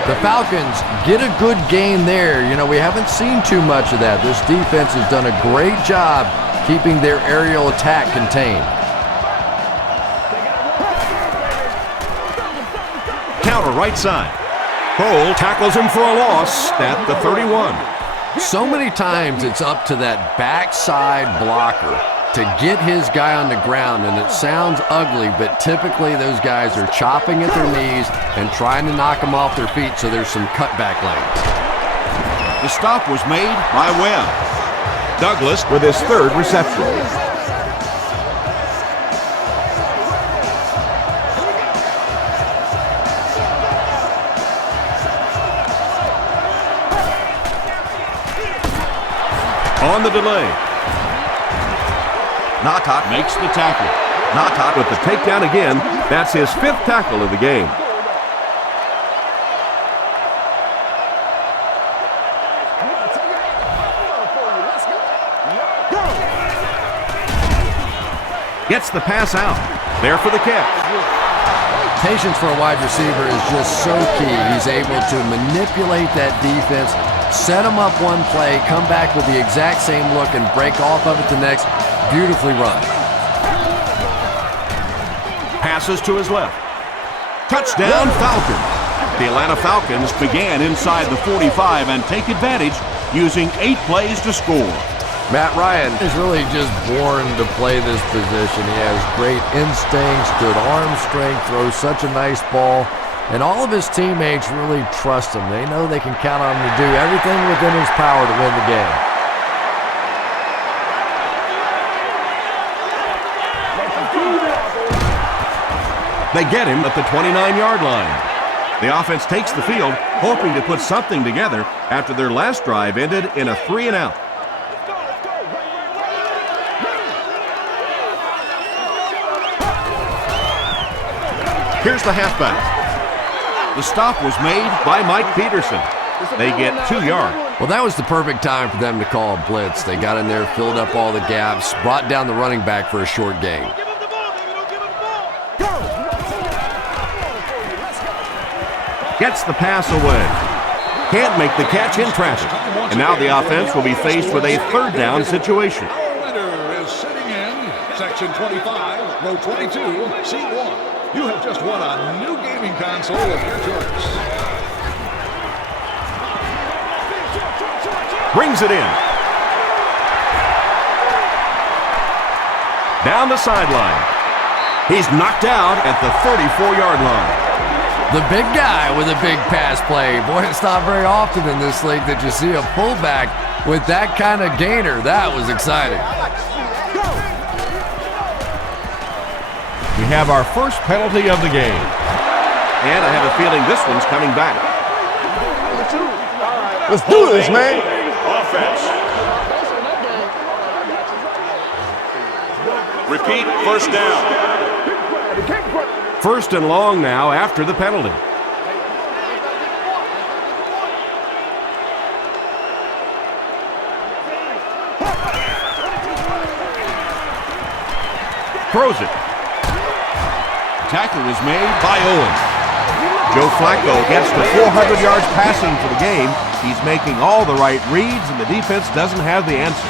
The Falcons get a good gain there. You know, we haven't seen too much of that. This defense has done a great job keeping their aerial attack contained. Counter right side. Cole tackles him for a loss at the 31. So many times it's up to that backside blocker to get his guy on the ground, and it sounds ugly, but typically those guys are chopping at their knees and trying to knock them off their feet, so there's some cutback lanes. The stop was made by Webb. Douglas with his 3rd reception. On the delay. Ngata makes the tackle. Ngata with the takedown again. That's his 5th tackle of the game. Gets the pass out. There for the catch. Patience for a wide receiver is just so key. He's able to manipulate that defense, set them up one play, come back with the exact same look, and break off of it the next. Beautifully run. Passes to his left. Touchdown, Falcons. The Atlanta Falcons began inside the 45 and take advantage using 8 plays to score. Matt Ryan is really just born to play this position. He has great instincts, good arm strength, throws such a nice ball, and all of his teammates really trust him. They know they can count on him to do everything within his power to win the game. They get him at the 29-yard line. The offense takes the field, hoping to put something together after their last drive ended in a 3-and-out. Here's the halfback. The stop was made by Mike Peterson. They get 2 yards. Well, that was the perfect time for them to call a blitz. They got in there, filled up all the gaps, brought down the running back for a short gain. Gets the pass away. Can't make the catch in traffic. And now the offense will be faced with a 3rd down situation. Our winner is sitting in section 25, row 22, seat 1. You have just won a new gaming console of your choice. Brings it in. Down the sideline. He's knocked out at the 34-yard line. The big guy with a big pass play. Boy, it's not very often in this league that you see a fullback with that kind of gainer. That was exciting. We have our first penalty of the game. And I have a feeling this one's coming back. Let's do this, man. Offense. Repeat, first down. 1st and long now after the penalty. Throws it. Tackle was made by Owens. Joe Flacco gets to 400 yards passing for the game. He's making all the right reads, and the defense doesn't have the answer.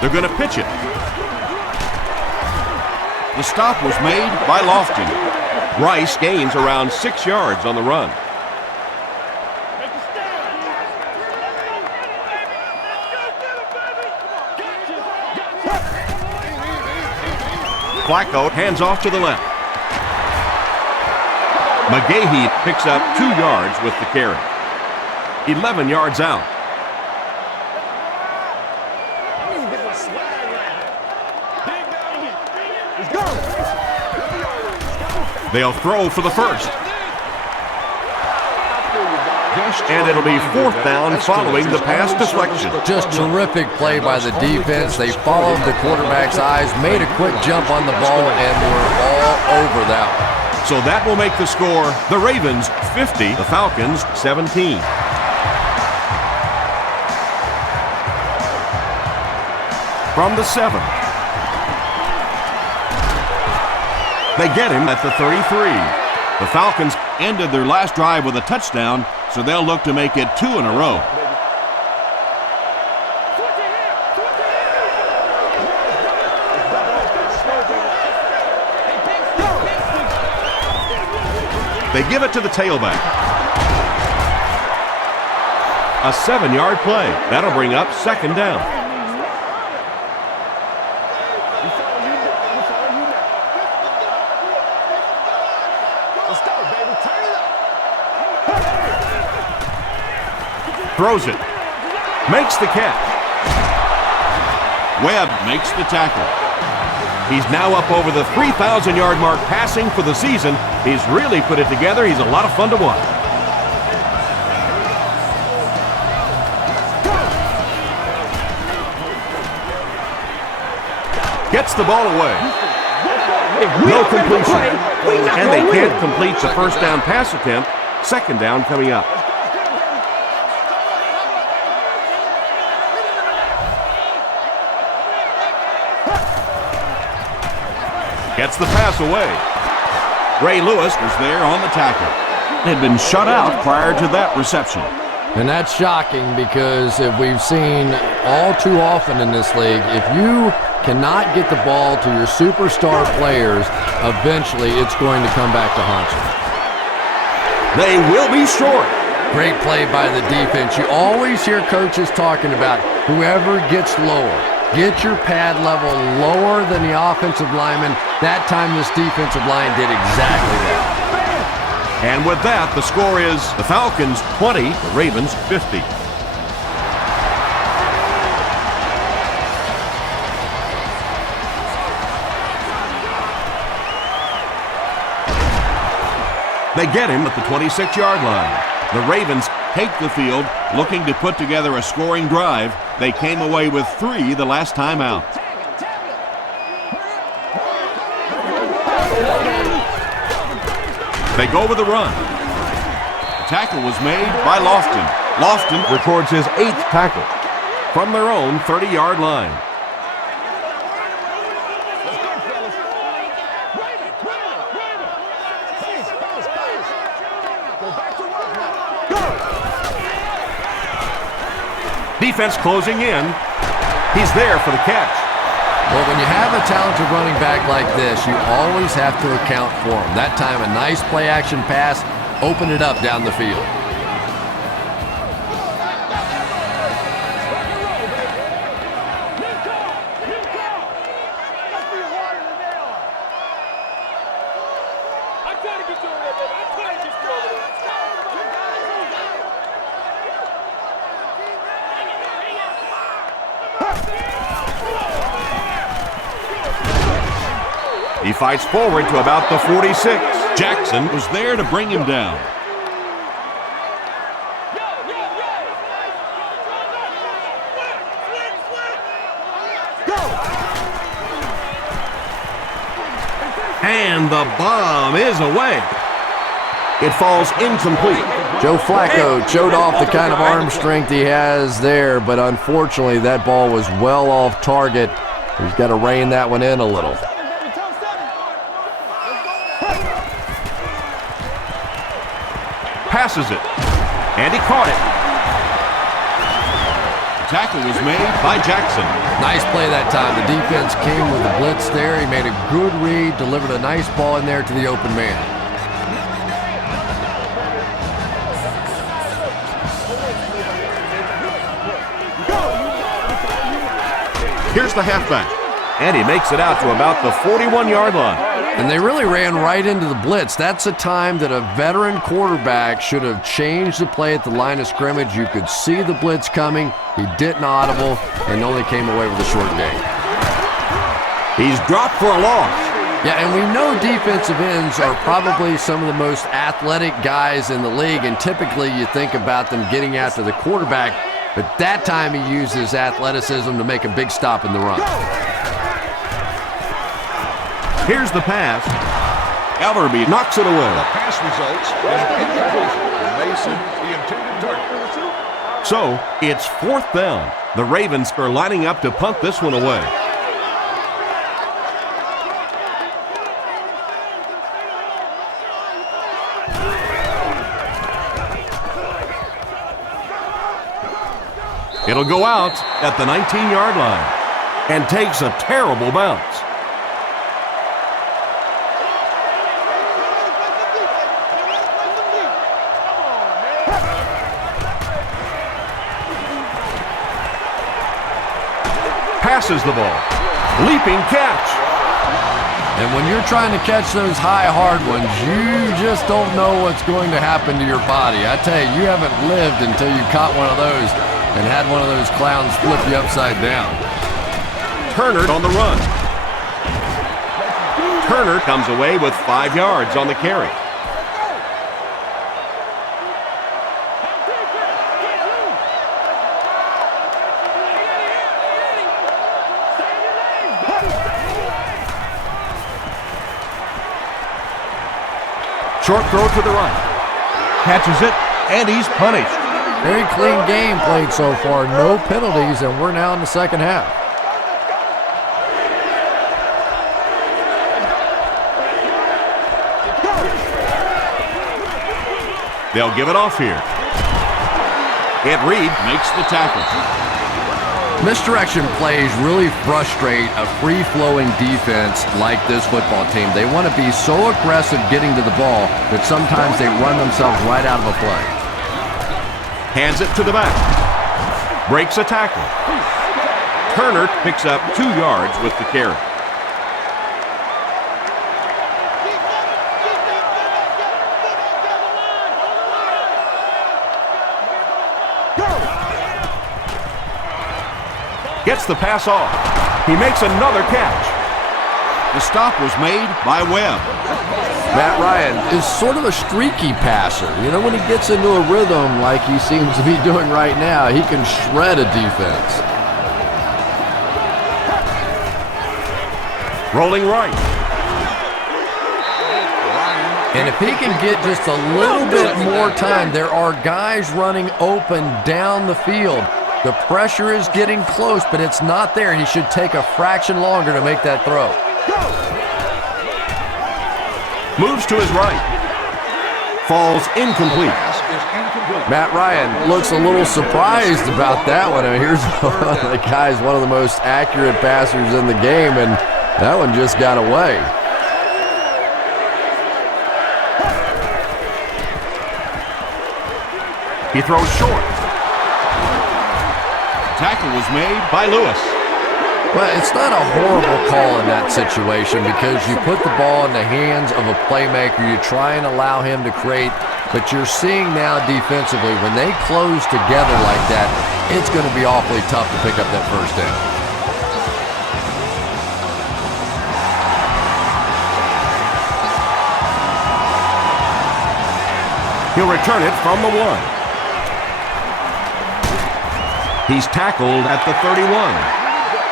They're going to pitch it. The stop was made by Lofton. Rice gains around 6 yards on the run. Flacco hands off to the left. McGahee picks up 2 yards with the carry. 11 yards out. They'll throw for the first. And it'll be 4th down following the pass deflection. Just terrific play by the defense. They followed the quarterback's eyes, made a quick jump on the ball, and were all over that one. So that will make the score the Ravens 50, the Falcons 17. From the 7. They get him at the 33. The Falcons ended their last drive with a touchdown, so they'll look to make it 2 in a row. They give it to the tailback. A 7-yard play. That'll bring up 2nd down. Throws it. Makes the catch. Webb makes the tackle. He's now up over the 3,000-yard mark passing for the season. He's really put it together. He's a lot of fun to watch. Gets the ball away. No completion. And they can't complete the 1st down pass attempt. 2nd down coming up. Gets the pass away. Ray Lewis was there on the tackle. Had been shut out prior to that reception. And that's shocking because if we've seen all too often in this league, if you cannot get the ball to your superstar players, eventually it's going to come back to haunt you. They will be short. Great play by the defense. You always hear coaches talking about whoever gets lower. Get your pad level lower than the offensive lineman. That time this defensive line did exactly that. And with that, the score is the Falcons 20, the Ravens 50. They get him at the 26-yard line. The Ravens take the field, looking to put together a scoring drive. They came away with 3 the last time out. They go with a run. The tackle was made by Lofton. Lofton records his 8th tackle from their own 30-yard line. Defense closing in. He's there for the catch. Well, when you have a talented running back like this, you always have to account for him. That time, a nice play-action pass opened it up down the field. He fights forward to about the 46. Jackson was there to bring him down. And the bomb is away. It falls incomplete. Joe Flacco showed off the kind of arm strength he has there, but unfortunately that ball was well off target. He's got to rein that one in a little. Passes it, and he caught it. The tackle was made by Jackson. Nice play that time. The defense came with the blitz there. He made a good read, delivered a nice ball in there to the open man. Here's the halfback, and he makes it out to about the 41-yard line. And they really ran right into the blitz. That's a time that a veteran quarterback should have changed the play at the line of scrimmage. You could see the blitz coming. He didn't audible and only came away with a short gain. He's dropped for a loss. Yeah, and we know defensive ends are probably some of the most athletic guys in the league, and typically you think about them getting after the quarterback, but that time he used his athleticism to make a big stop in the run. Here's the pass. R.B.I knocks it away. The pass results in an incompletion. Mason, the intended target. So, it's 4th down. The Ravens are lining up to punt this one away. It'll go out at the 19-yard line and takes a terrible bounce. Passes the ball. Leaping catch. And when you're trying to catch those high, hard ones, you just don't know what's going to happen to your body. I tell you, you haven't lived until you caught one of those and had one of those clowns flip you upside down. Turner on the run. Turner comes away with 5 yards on the carry. Short throw to the right. Catches it, and he's punished. Very clean game played so far. No penalties, and we're now in the second half. They'll give it off here. Ed Reed makes the tackle. Misdirection plays really frustrate a free-flowing defense like this football team. They want to be so aggressive getting to the ball that sometimes they run themselves right out of a play. Hands it to the back. Breaks a tackle. Turner picks up 2 yards with the carry. Gets the pass off. He makes another catch. The stop was made by Webb. Matt Ryan is sort of a streaky passer. You know, when he gets into a rhythm like he seems to be doing right now, he can shred a defense. Rolling right. And if he can get just a little bit more time, there are guys running open down the field. The pressure is getting close, but it's not there. He should take a fraction longer to make that throw. Moves to his right. Falls incomplete. Matt Ryan looks a little surprised about that one. I mean, here's the guy's one of the most accurate passers in the game, and that one just got away. He throws short. Tackle was made by Lewis. Well, it's not a horrible call in that situation because you put the ball in the hands of a playmaker. You try and allow him to create, but you're seeing now defensively, when they close together like that, it's going to be awfully tough to pick up that first down. He'll return it from the 1. He's tackled at the 31.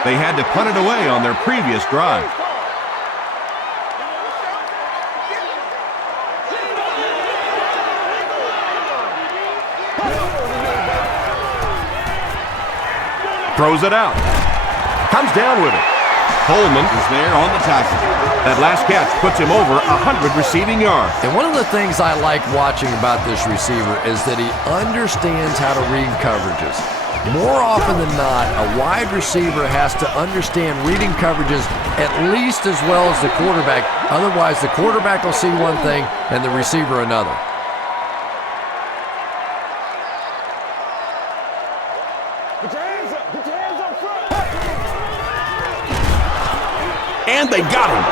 They had to punt it away on their previous drive. Throws it out. Comes down with it. Coleman is there on the tackle. That last catch puts him over 100 receiving yards. And one of the things I like watching about this receiver is that he understands how to read coverages. More often than not, a wide receiver has to understand reading coverages at least as well as the quarterback. Otherwise, the quarterback will see one thing and the receiver another. Put your hands up. Put your hands up front. And they got him.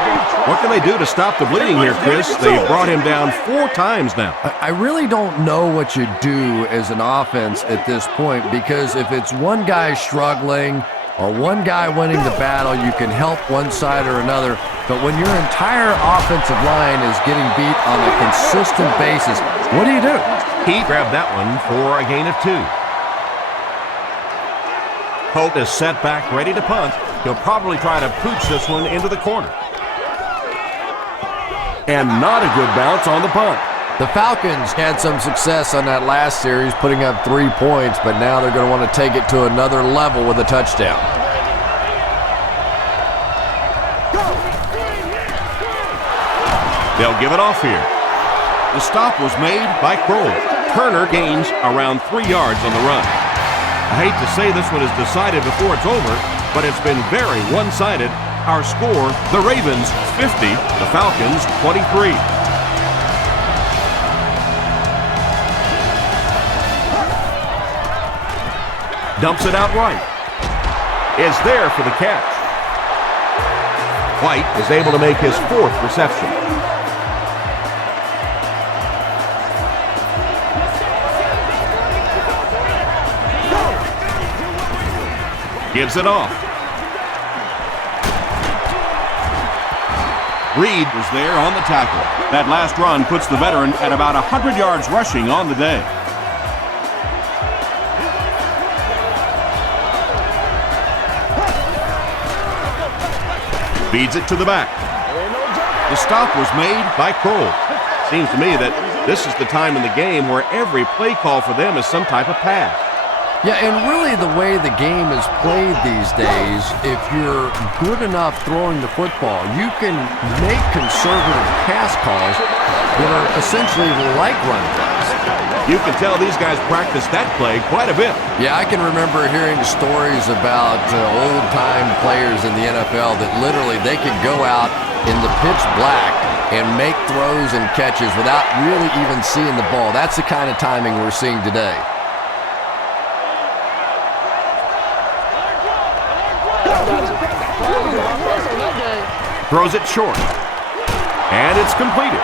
What can they do to stop the bleeding here, Chris? They've brought him down 4 times now. I really don't know what you do as an offense at this point, because if it's one guy struggling or one guy winning the battle, you can help one side or another. But when your entire offensive line is getting beat on a consistent basis, what do you do? He grabbed that one for a gain of 2. Hope is set back, ready to punt. He'll probably try to pooch this one into the corner. And not a good bounce on the punt. The Falcons had some success on that last series, putting up 3 points, but now they're going to want to take it to another level with a touchdown. They'll give it off here. The stop was made by Kroll. Turner gains around 3 yards on the run. I hate to say this one is decided before it's over, but it's been very one-sided. Our score, the Ravens 50, the Falcons 23. Dumps it out right. Is there for the catch. White is able to make his 4th reception. Gives it off. Reed was there on the tackle. That last run puts the veteran at about 100 yards rushing on the day. Feeds it to the back. The stop was made by Kroll. Seems to me that this is the time in the game where every play call for them is some type of pass. Yeah, and really the way the game is played these days, if you're good enough throwing the football, you can make conservative pass calls that are essentially like run plays. You can tell these guys practice that play quite a bit. Yeah, I can remember hearing stories about old-time players in the NFL that literally they could go out in the pitch black and make throws and catches without really even seeing the ball. That's the kind of timing we're seeing today. Throws it short. And it's completed.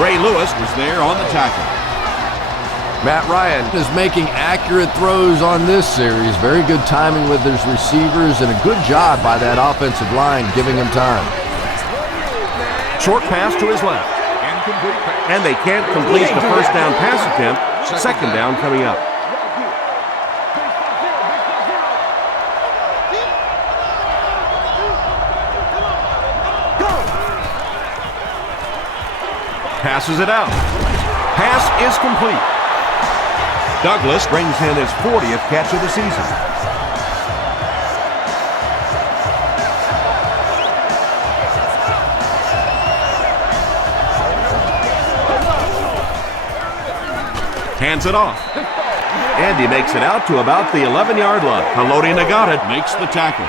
Ray Lewis was there on the tackle. Matt Ryan is making accurate throws on this series. Very good timing with his receivers and a good job by that offensive line giving him time. Short pass to his left. And they can't complete the first down pass attempt. Second down coming up. Passes it out. Pass is complete. Douglas brings in his 40th catch of the season. Hands it off. And he makes it out to about the 11-yard line. Haloti Ngata makes the tackle.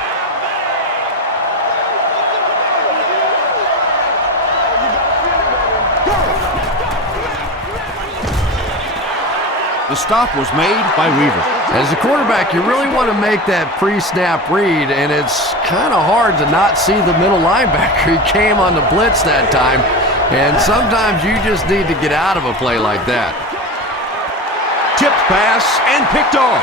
The stop was made by Weaver. As a quarterback, you really want to make that pre-snap read, and it's kind of hard to not see the middle linebacker. He came on the blitz that time, and sometimes you just need to get out of a play like that. Tipped pass and picked off.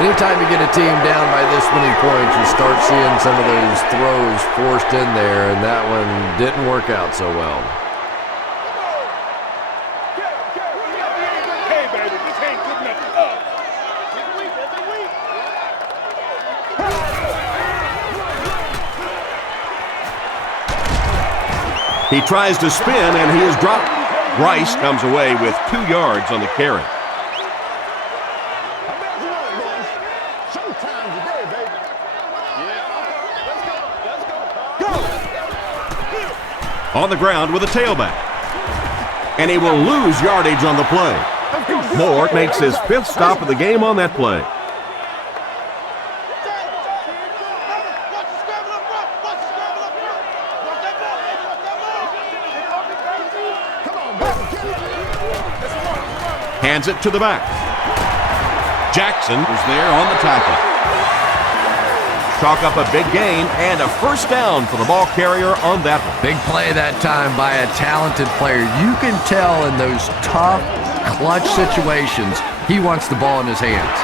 Anytime you get a team down by this many points, you start seeing some of those throws forced in there, and that one didn't work out so well. He tries to spin, and he is dropped. Rice comes away with 2 yards on the carry. On the ground with a tailback. And he will lose yardage on the play. Moore makes his 5th stop of the game on that play. Hands it to the back. Jackson was there on the tackle. Chalk up a big gain and a first down for the ball carrier on that one. Big play that time by a talented player. You can tell in those tough, clutch situations, he wants the ball in his hands.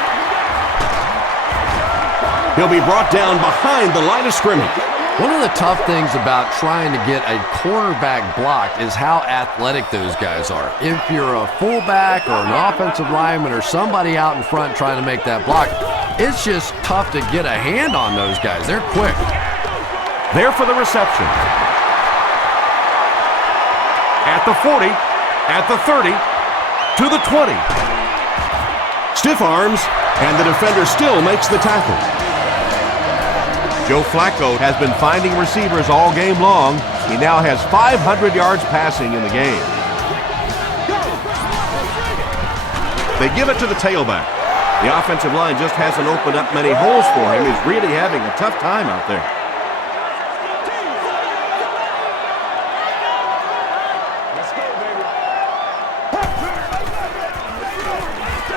He'll be brought down behind the line of scrimmage. One of the tough things about trying to get a cornerback blocked is how athletic those guys are. If you're a fullback or an offensive lineman or somebody out in front trying to make that block, it's just tough to get a hand on those guys. They're quick. There for the reception. At the 40, at the 30, to the 20. Stiff arms, and the defender still makes the tackle. Joe Flacco has been finding receivers all game long. He now has 500 yards passing in the game. They give it to the tailback. The offensive line just hasn't opened up many holes for him. He's really having a tough time out there.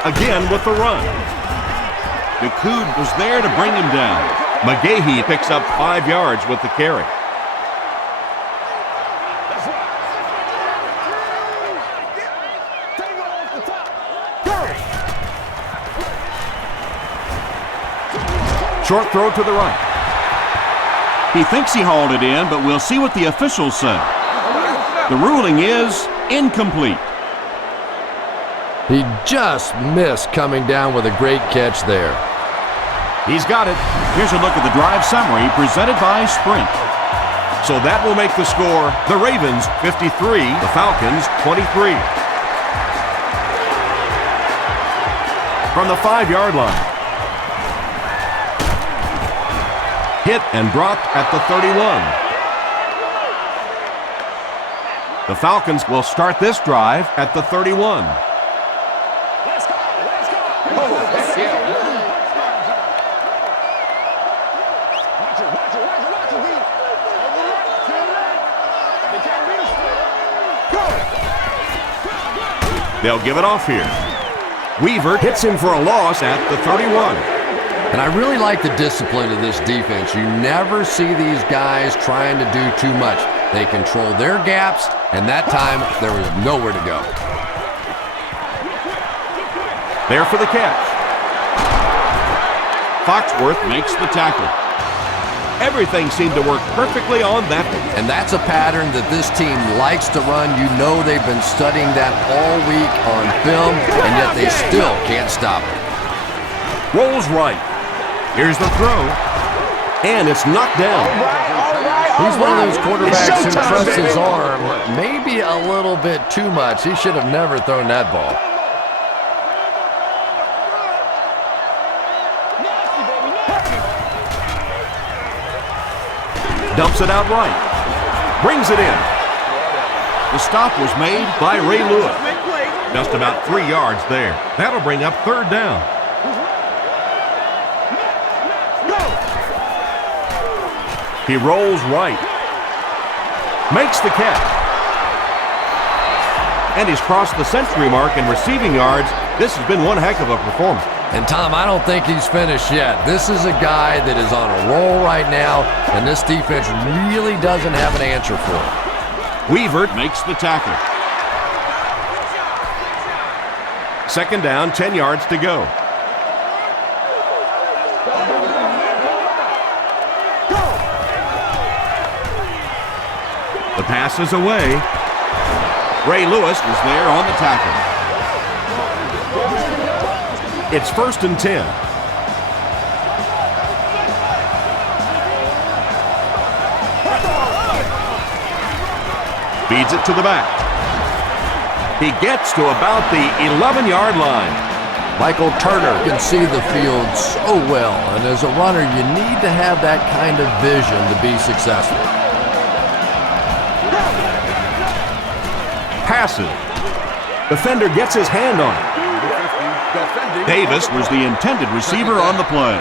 Again with the run. Nakud was there to bring him down. McGahee picks up 5 yards with the carry. Short throw to the right. He thinks he hauled it in, but we'll see what the officials say. The ruling is incomplete. He just missed coming down with a great catch there. He's got it. Here's a look at the drive summary presented by Sprint. So that will make the score the Ravens 53, the Falcons 23. from the 5-yard line. Hit and dropped at the 31. The Falcons will start this drive at the 31. Let's go. Let's go. Watch it. They can't beat us. They'll give it off here. Weaver hits him for a loss at the 31. And I really like the discipline of this defense. You never see these guys trying to do too much. They control their gaps, and that time there was nowhere to go. There for the catch. Foxworth makes the tackle. Everything seemed to work perfectly on that one. And that's a pattern that this team likes to run. You know they've been studying that all week on film, and yet they still can't stop it. Rolls right. Here's the throw. And it's knocked down. He's one of those quarterbacks who trusts his arm maybe a little bit too much. He should have never thrown that ball. Dumps it out right. Brings it in. The stop was made by Ray Lewis. Just about 3 yards there. That'll bring up 3rd down. He rolls right. Makes the catch. And he's crossed the century mark in receiving yards. This has been one heck of a performance. And Tom, I don't think he's finished yet. This is a guy that is on a roll right now, and this defense really doesn't have an answer for him. Weaver makes the tackle. 2nd down, 10 yards to go. The pass is away. Ray Lewis was there on the tackle. It's 1st and 10. Feeds it to the back. He gets to about the 11-yard line. Michael Turner can see the field so well, and as a runner, you need to have that kind of vision to be successful. Passes. Defender gets his hand on it. Davis was the intended receiver on the play.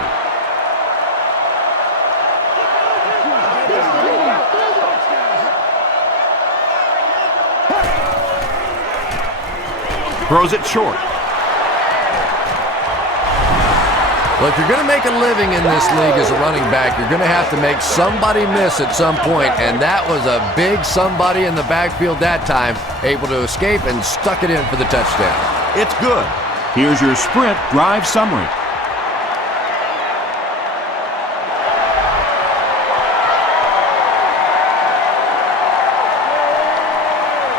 Throws it short. Well, if you're going to make a living in this league as a running back, you're going to have to make somebody miss at some point, and that was a big somebody in the backfield that time, able to escape and stuck it in for the touchdown. It's good. Here's your sprint drive summary.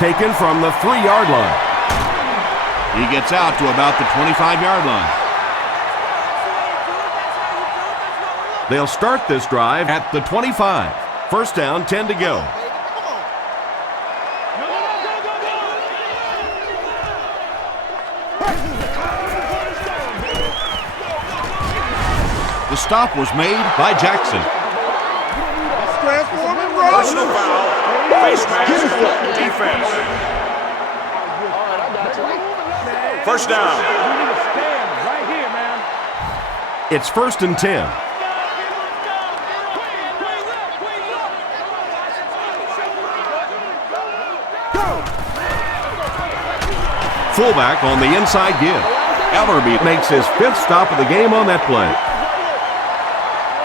Taken from the 3-yard line. He gets out to about the 25-yard line. They'll start this drive at the 25. 1st down, 10 to go. The stop was made by Jackson. Personal foul. Face mask. Defense. 1st down. It's 1st and 10. Fullback on the inside give. R.B.I makes his 5th stop of the game on that play.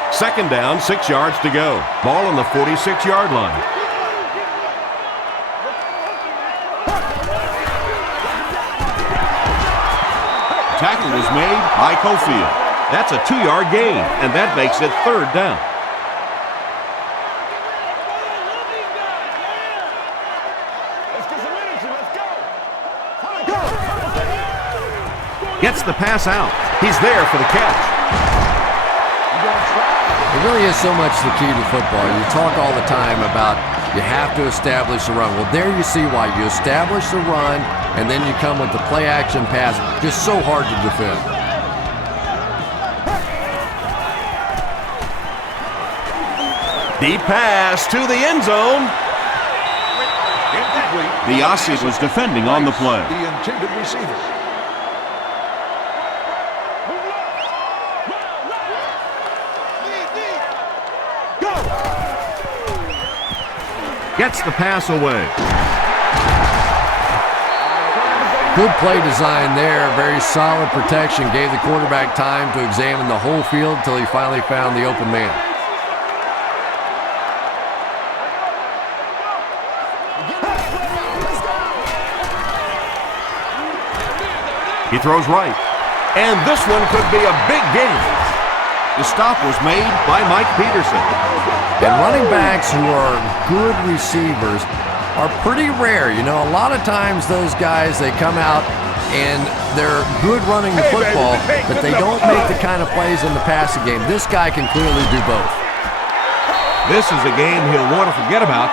2nd down, 6 yards to go. Ball on the 46-yard line. Tackle was made by Cofield. That's a 2-yard gain, and that makes it 3rd down. Gets the pass out. He's there for the catch. It really is so much the key to football. You talk all the time about you have to establish a run. Well, there you see why. You establish the run, and then you come with the play-action pass. Just so hard to defend. Deep pass to the end zone. Incomplete. The Aussie was defending on the play. The intended receiver. Gets the pass away. Good play design there. Very solid protection. Gave the quarterback time to examine the whole field until he finally found the open man. He throws right. And this one could be a big game. The stop was made by Mike Peterson. And running backs who are good receivers are pretty rare. You know, a lot of times those guys, they come out and they're good running the football, but they don't make the kind of plays in the passing game. This guy can clearly do both. This is a game he'll want to forget about.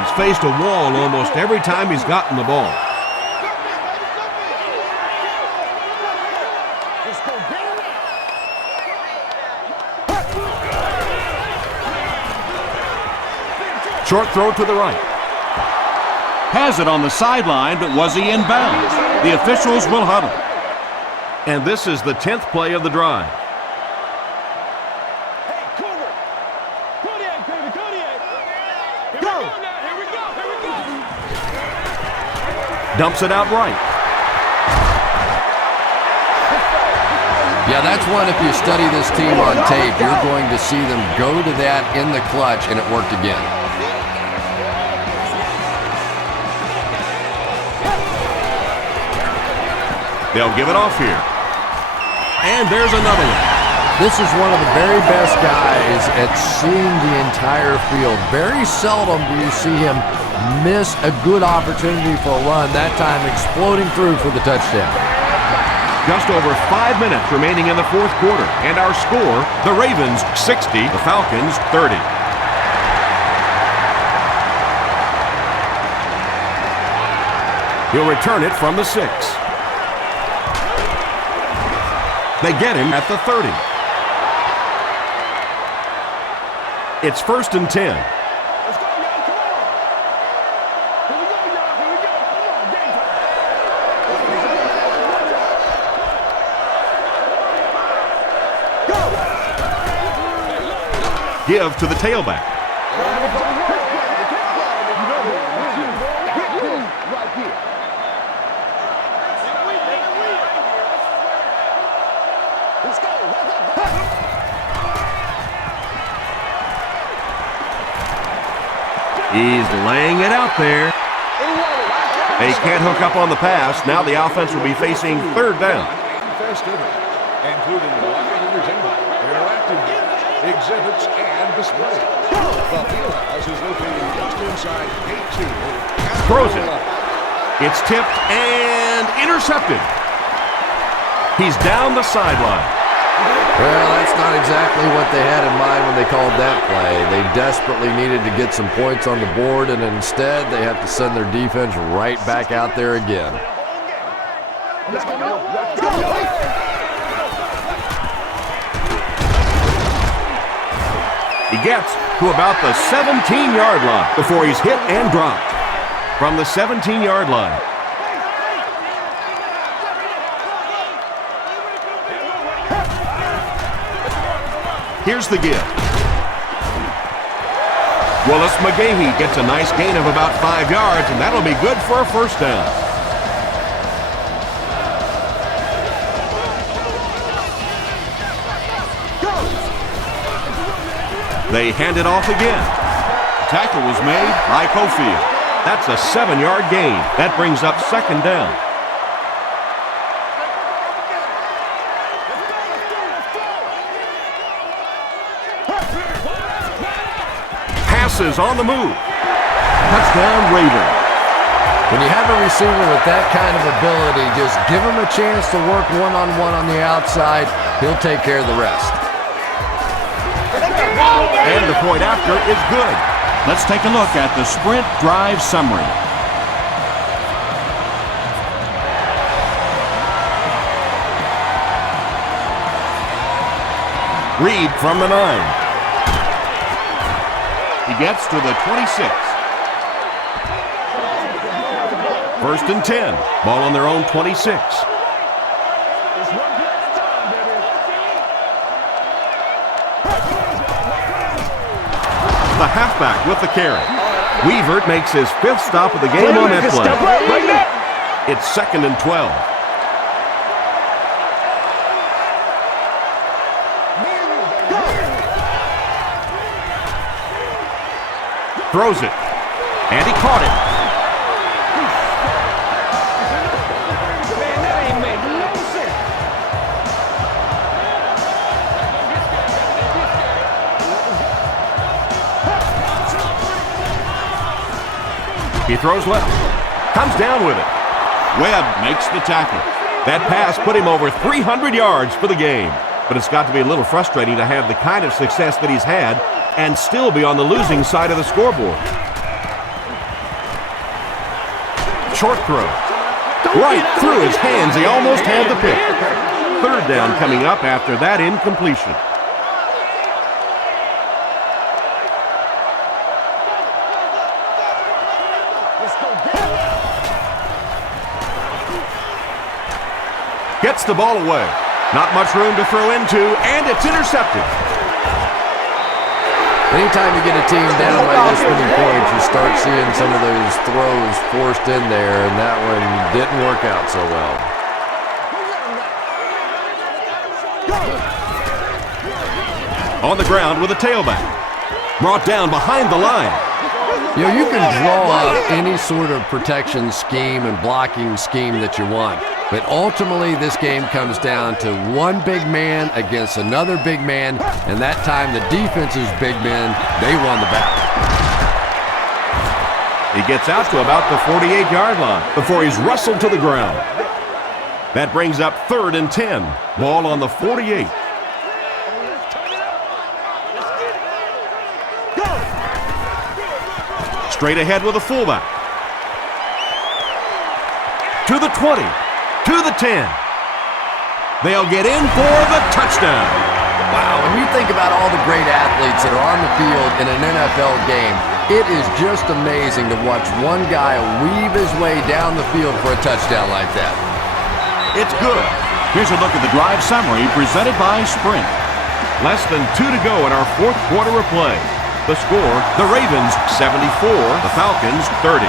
He's faced a wall almost every time he's gotten the ball. Short throw to the right. Has it on the sideline, but was he in bounds? The officials will huddle. And this is the 10th play of the drive. Hey, Cougar. Kodiak, baby, Kodiak. Here we go now. Here we go. Here we go. Dumps it out right. Yeah, that's one, if you study this team on tape, you're going to see them go to that in the clutch, and it worked again. They'll give it off here. And there's another one. This is one of the very best guys at seeing the entire field. Very seldom do you see him miss a good opportunity for a run, that time exploding through for the touchdown. Just over 5 minutes remaining in the fourth quarter. And our score, the Ravens 60, the Falcons 30. He'll return it from the 6. They get him at the 30. It's 1st and 10. Let's go, y'all. Come on. Here we go, y'all. Here we go. Come on. Game time. Give to the tailback. He's laying it out there. They can't hook up on the pass. Now the offense will be facing 3rd down. Festivity, including live entertainment, interactive games, exhibits, and displays. The Fieldhouse is located just inside Gate 2. Throws it. It's tipped and intercepted. He's down the sideline. Well, that's not exactly what they had in mind when they called that play. They desperately needed to get some points on the board, and instead they have to send their defense right back out there again. He gets to about the 17-yard line before he's hit and dropped. From the 17-yard line. Here's the give. Willis McGahee gets a nice gain of about 5 yards, and that'll be good for a 1st down. They hand it off again. Tackle was made by Cofield. That's a 7-yard gain. That brings up 2nd down. Passes on the move. Touchdown, Ravens. When you have a receiver with that kind of ability, just give him a chance to work one-on-one on the outside. He'll take care of the rest. And the point after is good. Let's take a look at the sprint drive summary. Reed from the 9. He gets to the 26. 1st and 10. Ball on their own 26. The halfback with the carry. Weaver makes his 5th stop of the game on that play. It's 2nd and 12. Throws it. And he caught it. He throws left. Comes down with it. Webb makes the tackle. That pass put him over 300 yards for the game. But it's got to be a little frustrating to have the kind of success that he's had and still be on the losing side of the scoreboard. Short throw. Right through his hands. He almost had the pick. 3rd down coming up after that incompletion. Gets the ball away. Not much room to throw into, and it's intercepted. Anytime you get a team down by this many points, you start seeing some of those throws forced in there, and that one didn't work out so well. On the ground with a tailback. Brought down behind the line. You know, you can draw up any sort of protection scheme and blocking scheme that you want. But ultimately, this game comes down to one big man against another big man, and that time the defense's big men, they won the battle. He gets out to about the 48-yard line before he's wrestled to the ground. That brings up 3rd and 10. Ball on the 48. Straight ahead with a fullback. To the 20. To the 10. They'll get in for the touchdown. Wow, when you think about all the great athletes that are on the field in an NFL game, it is just amazing to watch one guy weave his way down the field for a touchdown like that. It's good. Here's a look at the drive summary presented by Sprint. Less than 2 to go in our 4th quarter of play. The score, the Ravens 74, the Falcons 30.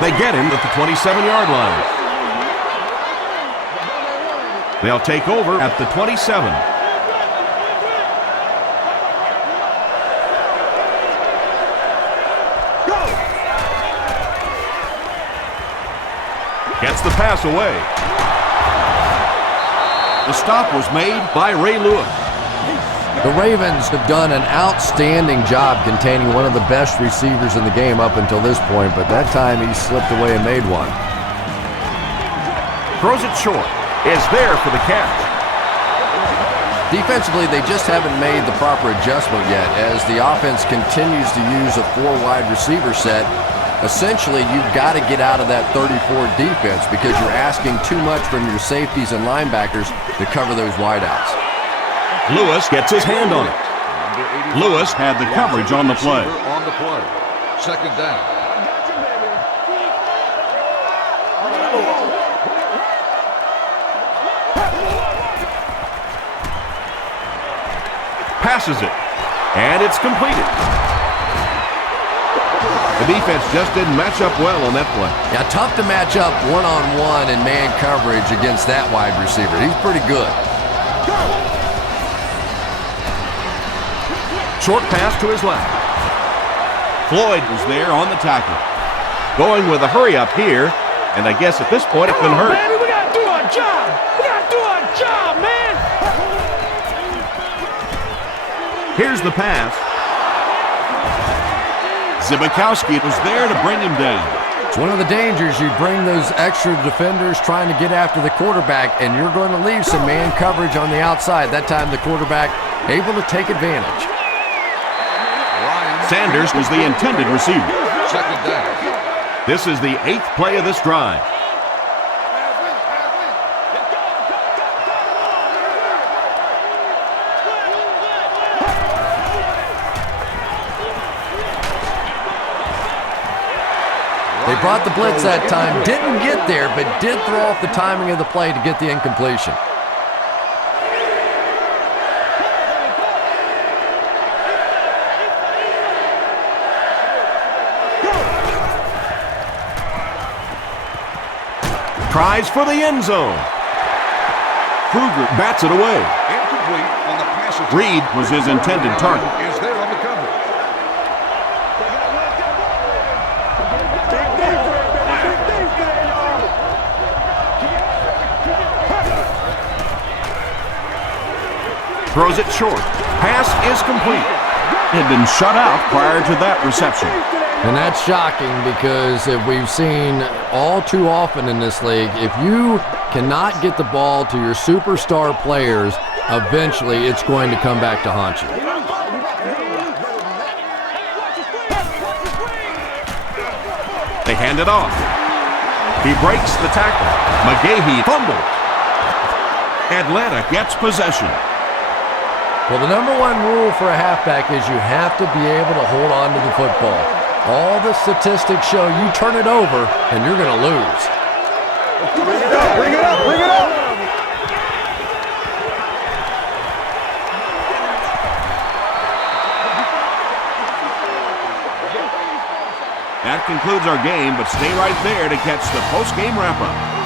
They get him at the 27-yard line. They'll take over at the 27. Gets the pass away. The stop was made by Ray Lewis. The Ravens have done an outstanding job containing one of the best receivers in the game up until this point, but that time he slipped away and made one. Throws it short. Is there for the catch. Defensively, they just haven't made the proper adjustment yet as the offense continues to use a 4-wide receiver set. Essentially, you've got to get out of that 34 defense because you're asking too much from your safeties and linebackers to cover those wideouts. Lewis gets his hand on it. Lewis had the coverage on the play. On the play. 2nd down. Passes it. And it's completed. The defense just didn't match up well on that play. Yeah, tough to match up one-on-one in man coverage against that wide receiver. He's pretty good. Short pass to his left. Floyd was there on the tackle. Going with a hurry up here, and I guess at this point it can hurt. Baby, we gotta do our job. We gotta do our job, man. Here's the pass. Zibikowski was there to bring him down. It's one of the dangers. You bring those extra defenders trying to get after the quarterback, and you're going to leave some man coverage on the outside. That time the quarterback able to take advantage. Sanders was the intended receiver. 2nd down. This is the 8th play of this drive. They brought the blitz that time, didn't get there, but did throw off the timing of the play to get the incompletion. Tries for the end zone. Kruger bats it away. Incomplete on the pass attempt. Reed was his intended target. Is there on the coverage. Throws it short. Pass is complete. Had been shut out prior to that reception. And that's shocking because if we've seen all too often in this league, if you cannot get the ball to your superstar players, eventually it's going to come back to haunt you. They hand it off. He breaks the tackle. McGahee fumbles. Atlanta gets possession. Well, the number one rule for a halfback is you have to be able to hold on to the football. All the statistics show you turn it over and you're going to lose. Bring it up, bring it up, bring it up. That concludes our game, but stay right there to catch the post-game wrap-up.